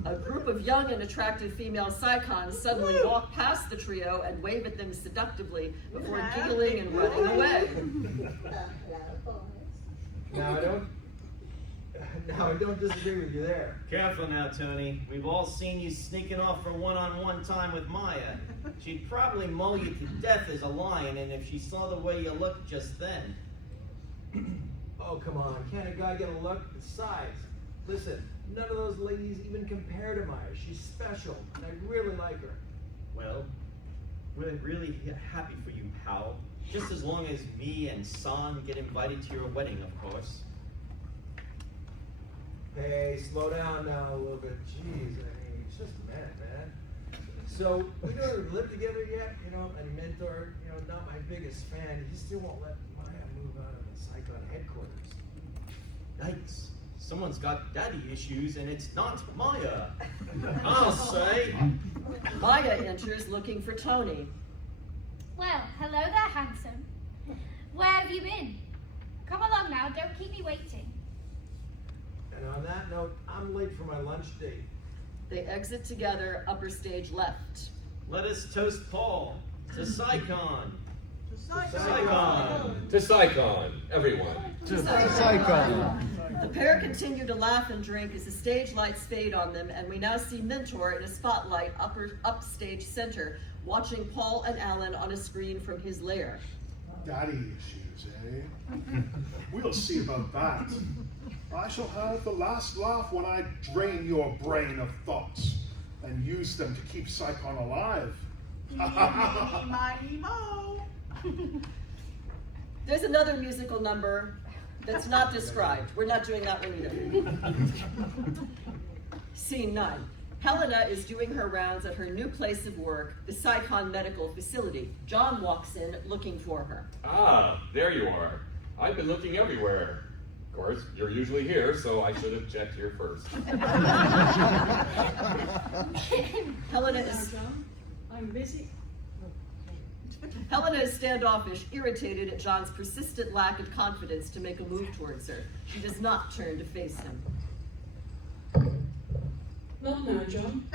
A group of young and attractive female Psychons suddenly walk past the trio and wave at them seductively before giggling and running away. Now I don't disagree with you there. Careful now, Tony. We've all seen you sneaking off for one-on-one time with Maya. She'd probably maul you to death as a lion, and if she saw the way you looked just then. Oh, come on. Can't a guy get a look? Besides, listen, none of those ladies even compare to Maya. She's special, and I really like her. Well, we're really happy for you, pal. Just as long as me and San get invited to your wedding, of course. Hey, slow down now a little bit. Jeez, I mean, it's just mad, man. So, we don't live together yet, you know, and Mentor, you know, not my biggest fan. He still won't let Maya move out of the Psychon headquarters. Yikes. Someone's got daddy issues and it's not Maya. I'll say. Maya enters looking for Tony. Well, hello there, handsome. Where have you been? Come along now, don't keep me waiting. And on that note, I'm late for my lunch date. They exit together, upper stage left. Let us toast Paul to Psychon. To Psychon. Psychon. To Psychon, everyone. To Psychon. The pair continue to laugh and drink as the stage lights fade on them, and we now see Mentor in a spotlight upstage center, watching Paul and Alan on a screen from his lair. Daddy issues, eh? We'll see about that. I shall have the last laugh when I drain your brain of thoughts and use them to keep Psychon alive. Mighty mo. There's another musical number that's not described. We're not doing that one either. Scene 9. Helena is doing her rounds at her new place of work, the Psychon Medical Facility. John walks in looking for her. Ah, there you are. I've been looking everywhere. Of course, you're usually here, so I should have checked here first. Helena is... John, I'm busy. Helena is standoffish, irritated at John's persistent lack of confidence to make a move towards her. She does not turn to face him. Not now, John.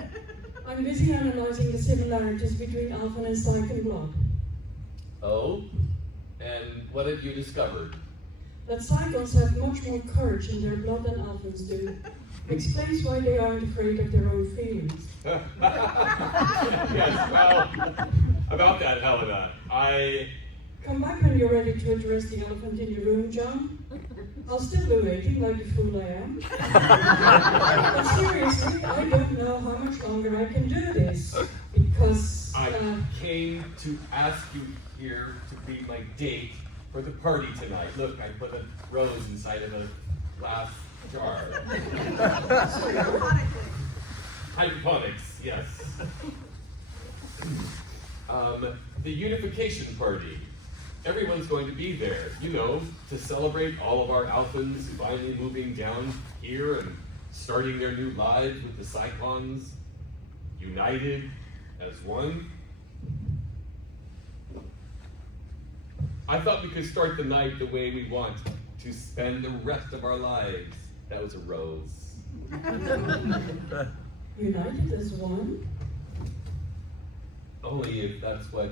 I'm busy analyzing the similarities between Alpha and Psychon blood. Oh? And what have you discovered? That Psychons have much more courage in their blood than Alphans do. Explains why they aren't afraid of their own feelings. Yes, well, about that, Helena, Come back when you're ready to address the elephant in the room, John. I'll still be waiting like the fool I am. But seriously, I don't know how much longer I can do this. Because, I came to ask you here to be my date for the party tonight. Look, I put a rose inside of a glass jar. Hydroponics, yes. The unification party. Everyone's going to be there, you know, to celebrate all of our Alphans finally moving down here and starting their new lives with the Psychons, united as one. I thought we could start the night the way we want to spend the rest of our lives. That was a rose. united as one? Only if that's what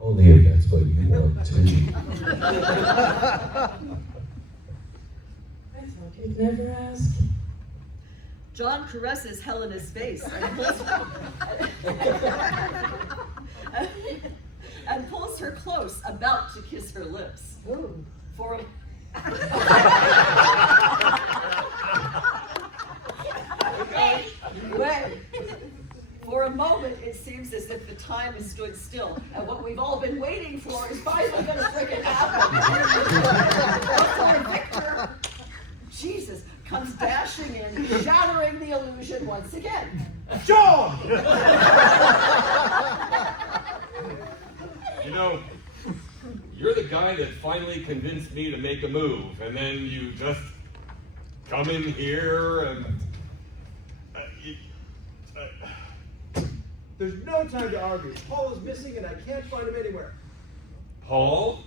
I you want to. thought you'd never ask. John caresses Helena's face and pulls her close, about to kiss her lips. For For a moment, it seems as if the time has stood still, and what we've all been waiting for is finally going to freaking happen. Before Victor, Jesus, comes dashing in, shattering the illusion once again. John! You know, you're the guy that finally convinced me to make a move, and then you just come in here and... There's no time to argue. Paul is missing and I can't find him anywhere. Paul?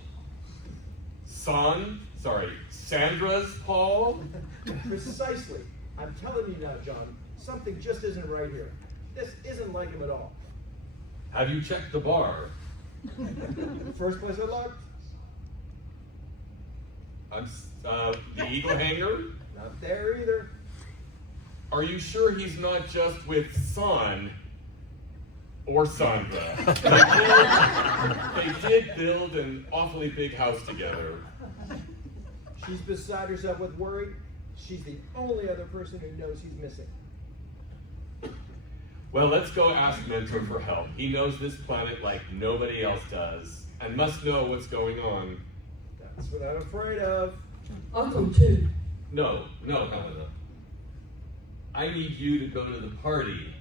Sandra's Paul? Precisely. I'm telling you now, John, something just isn't right here. This isn't like him at all. Have you checked the bar? First place I looked. The Eagle Hanger? Not there either. Are you sure he's not just with Son or Sandra? They did build an awfully big house together. She's beside herself with worry. She's the only other person who knows he's missing. Well, let's go ask Mentor for help. He knows this planet like nobody else does, and must know what's going on. That's what I'm afraid of. I'll come too. No, Helena. I need you to go to the party.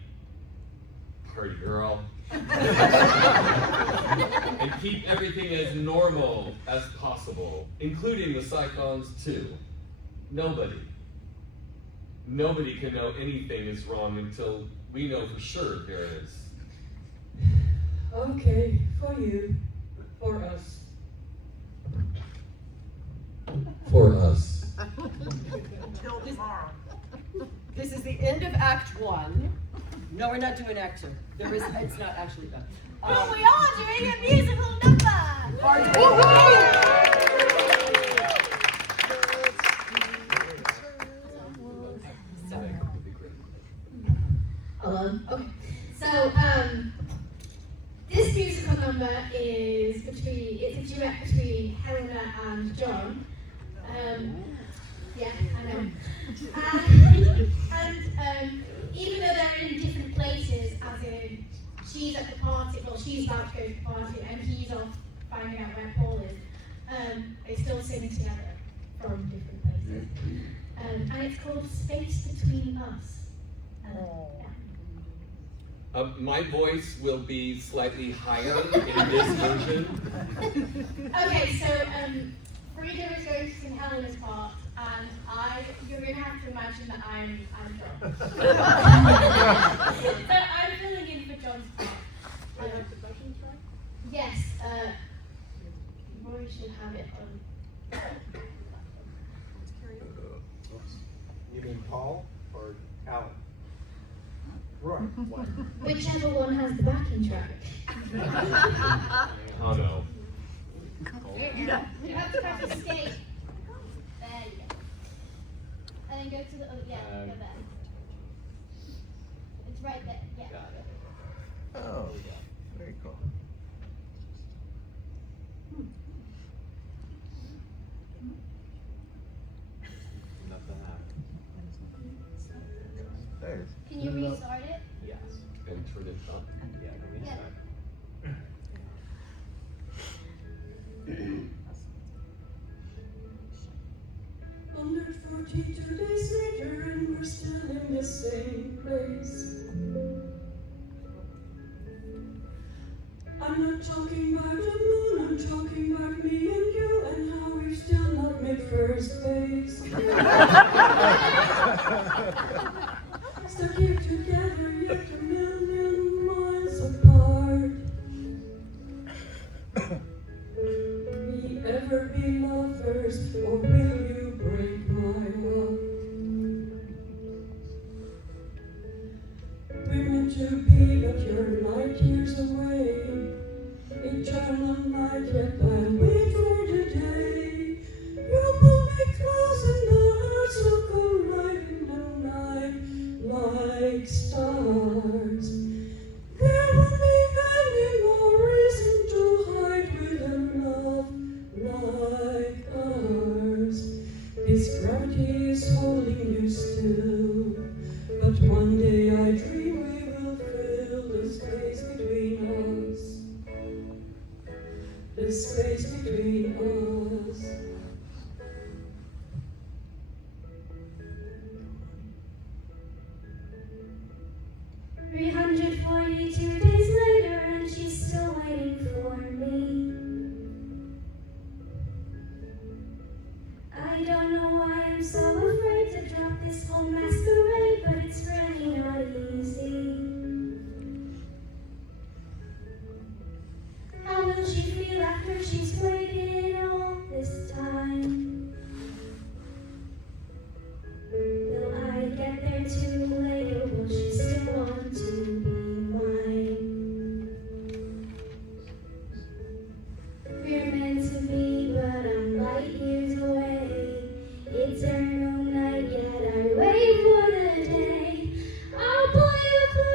Party girl. And keep everything as normal as possible, including the Cyclones too. Nobody can know anything is wrong until we know for sure there is. Okay, for you, for us. For us. Until tomorrow. This is the end of Act 1. No, we're not doing Act 2. It's not actually done. But we are doing a musical number! Hello. Okay. So, this musical number is it's a duet between Helena and John. Yeah, I know. And even though they're in different places, as in she's at the party, well, she's about to go to the party, and he's off finding out where Paul is, they still sing together from different places. And it's called Space Between Us. My voice will be slightly higher in this version. Okay, so Frieda is going to sing Helena's part, and you're going to have to imagine that I'm John. So I'm filling in for John's part. Yes, Roy should have it on. You mean Paul or Alan? Roy. What? Whichever one has the backing track. Oh no. You have to press escape. There you go. And then go to the other, go there. It's right there, yeah. Got it. Oh, very cool. Nothing happened. There. Can you restart it? Yes. And turn it up. Yeah, give me a Yeah. second. 142 days later, and we're still in the same place. I'm not talking about the moon, I'm talking about me and you, and how we've still not made first base. Stuck here together, yet a million miles apart. Will we ever be lovers, or will you break my heart? We're meant to be, but you're light years away. Eternal night, yet I wait for the day. You pull me close and the hearts will collide in the night like stars. There won't be any more reason to hide with a love like ours. This gravity is holding you still, but one day I dream we will fill the space between us. The space between us. 342 days later, and she's still waiting for me. I don't know why I'm so afraid to drop this whole masquerade, but it's really not easy. How will she feel after she's waited all this time? Will I get there too late, or will she still want to be mine? We're meant to be, but I'm light years away. Eternal night, yet I wait for the day. I'll pull you close.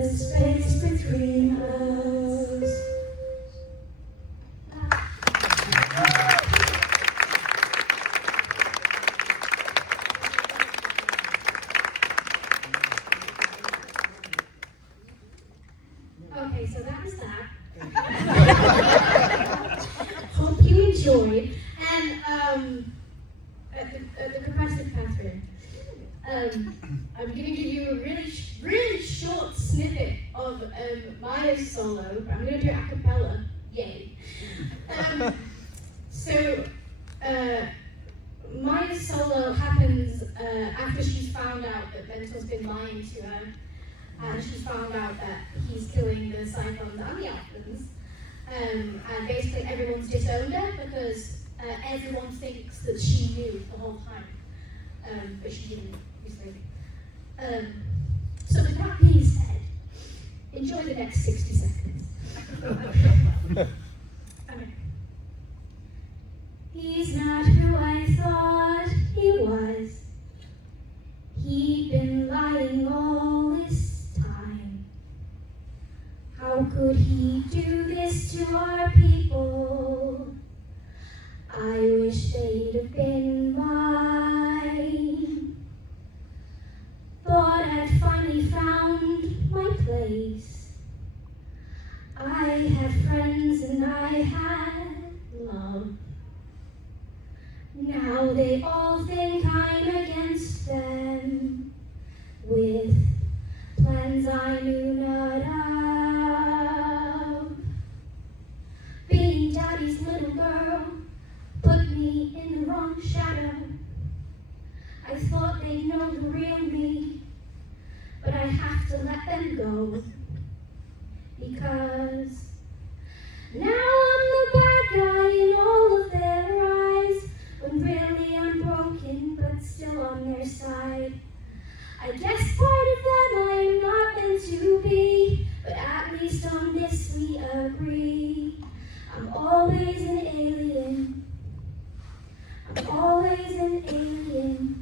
the space between us. Okay, so that was that. Hope you enjoyed. And the capacity Kathryn, I'm going to give you a really short snippet of Maya's solo. I'm going to do it a cappella. Yay. Maya's solo happens after she's found out that Bento's been lying to her. And she's found out that he's killing the Cyclones and the Alphans. And basically everyone's disowned her because everyone thinks that she knew the whole time. But she didn't, obviously. So with that being said, enjoy the next 60 seconds. Okay. He's not who I thought he was. He'd been lying all this time. How could he do this to our people? I wish they'd have been mine. Thought I'd finally found my place. I had friends and I had love. Now they all think I'm against them, with plans I knew not of. Being daddy's little girl put me in the wrong shadow. I thought they'd know the real me, but I have to let them go. Because now I'm the bad guy in all of their eyes, when really I'm broken, but still on their side. I guess part of them I'm not meant to be, but at least on this we agree. I'm always an alien. I'm always an alien.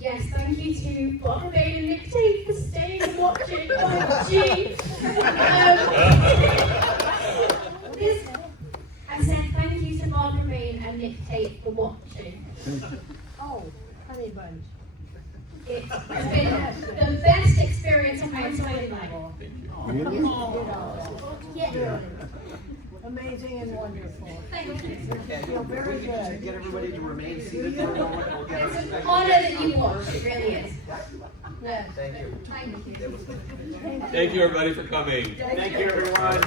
Yes, thank you to Bob Verbaenen and Nick Tate for staying and watching. OMG. I said thank you to Bob Verbaenen and Nick Tate for watching. Oh, honey bunch. It's been the best experience of my entire life. Yeah. Amazing and wonderful. Thank you. Feel very good. Get everybody to remain seated for a moment. We'll get It's our an special honor that you watched. It really is. Yes. Thank you. Thank you. Thank you, everybody, for coming. Thank you, everyone.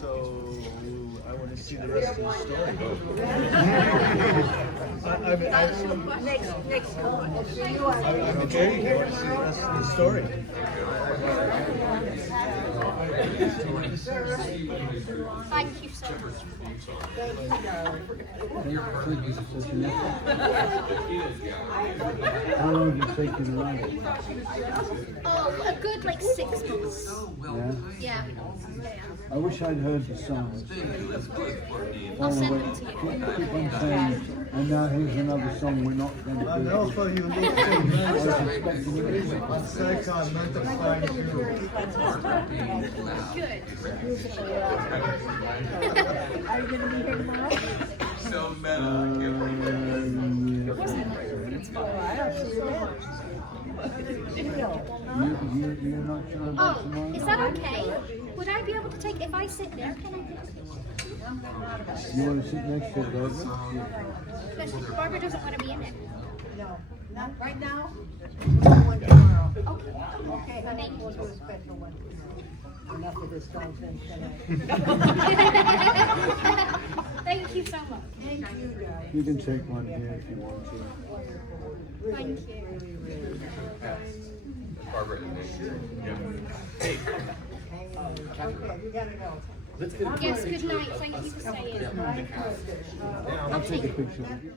So, I want to see the rest of the story. Next one. Okay, I want to see the rest of the story. Thank you so much. How long did it take you to write it? Oh, a good like 6 months. Yeah? Yeah. I wish I'd heard the songs. I'll send them to you. Keep on saying, and now here's another song we're not going to do. And also you look I was expecting it. on second mental fine too. Good. Are you going to be here tomorrow? So meta. You're not sure about Oh, tomorrow? is that okay? Would I be able to take, if I sit there, can I take it? You want to sit next to Barbara? But Barbara doesn't want to be in it. No, not right now. One tomorrow. Okay, honey, we'll do a special one. Enough of this nonsense tonight. Thank you so much. Thank you, guys. You can take one here if you want to. Thank you. Barbara and Nick. Yeah. Hey. Okay, we gotta go. Let's get a Yes, picture good night. of Thank us. you for staying. Yeah. I'll take Take a picture.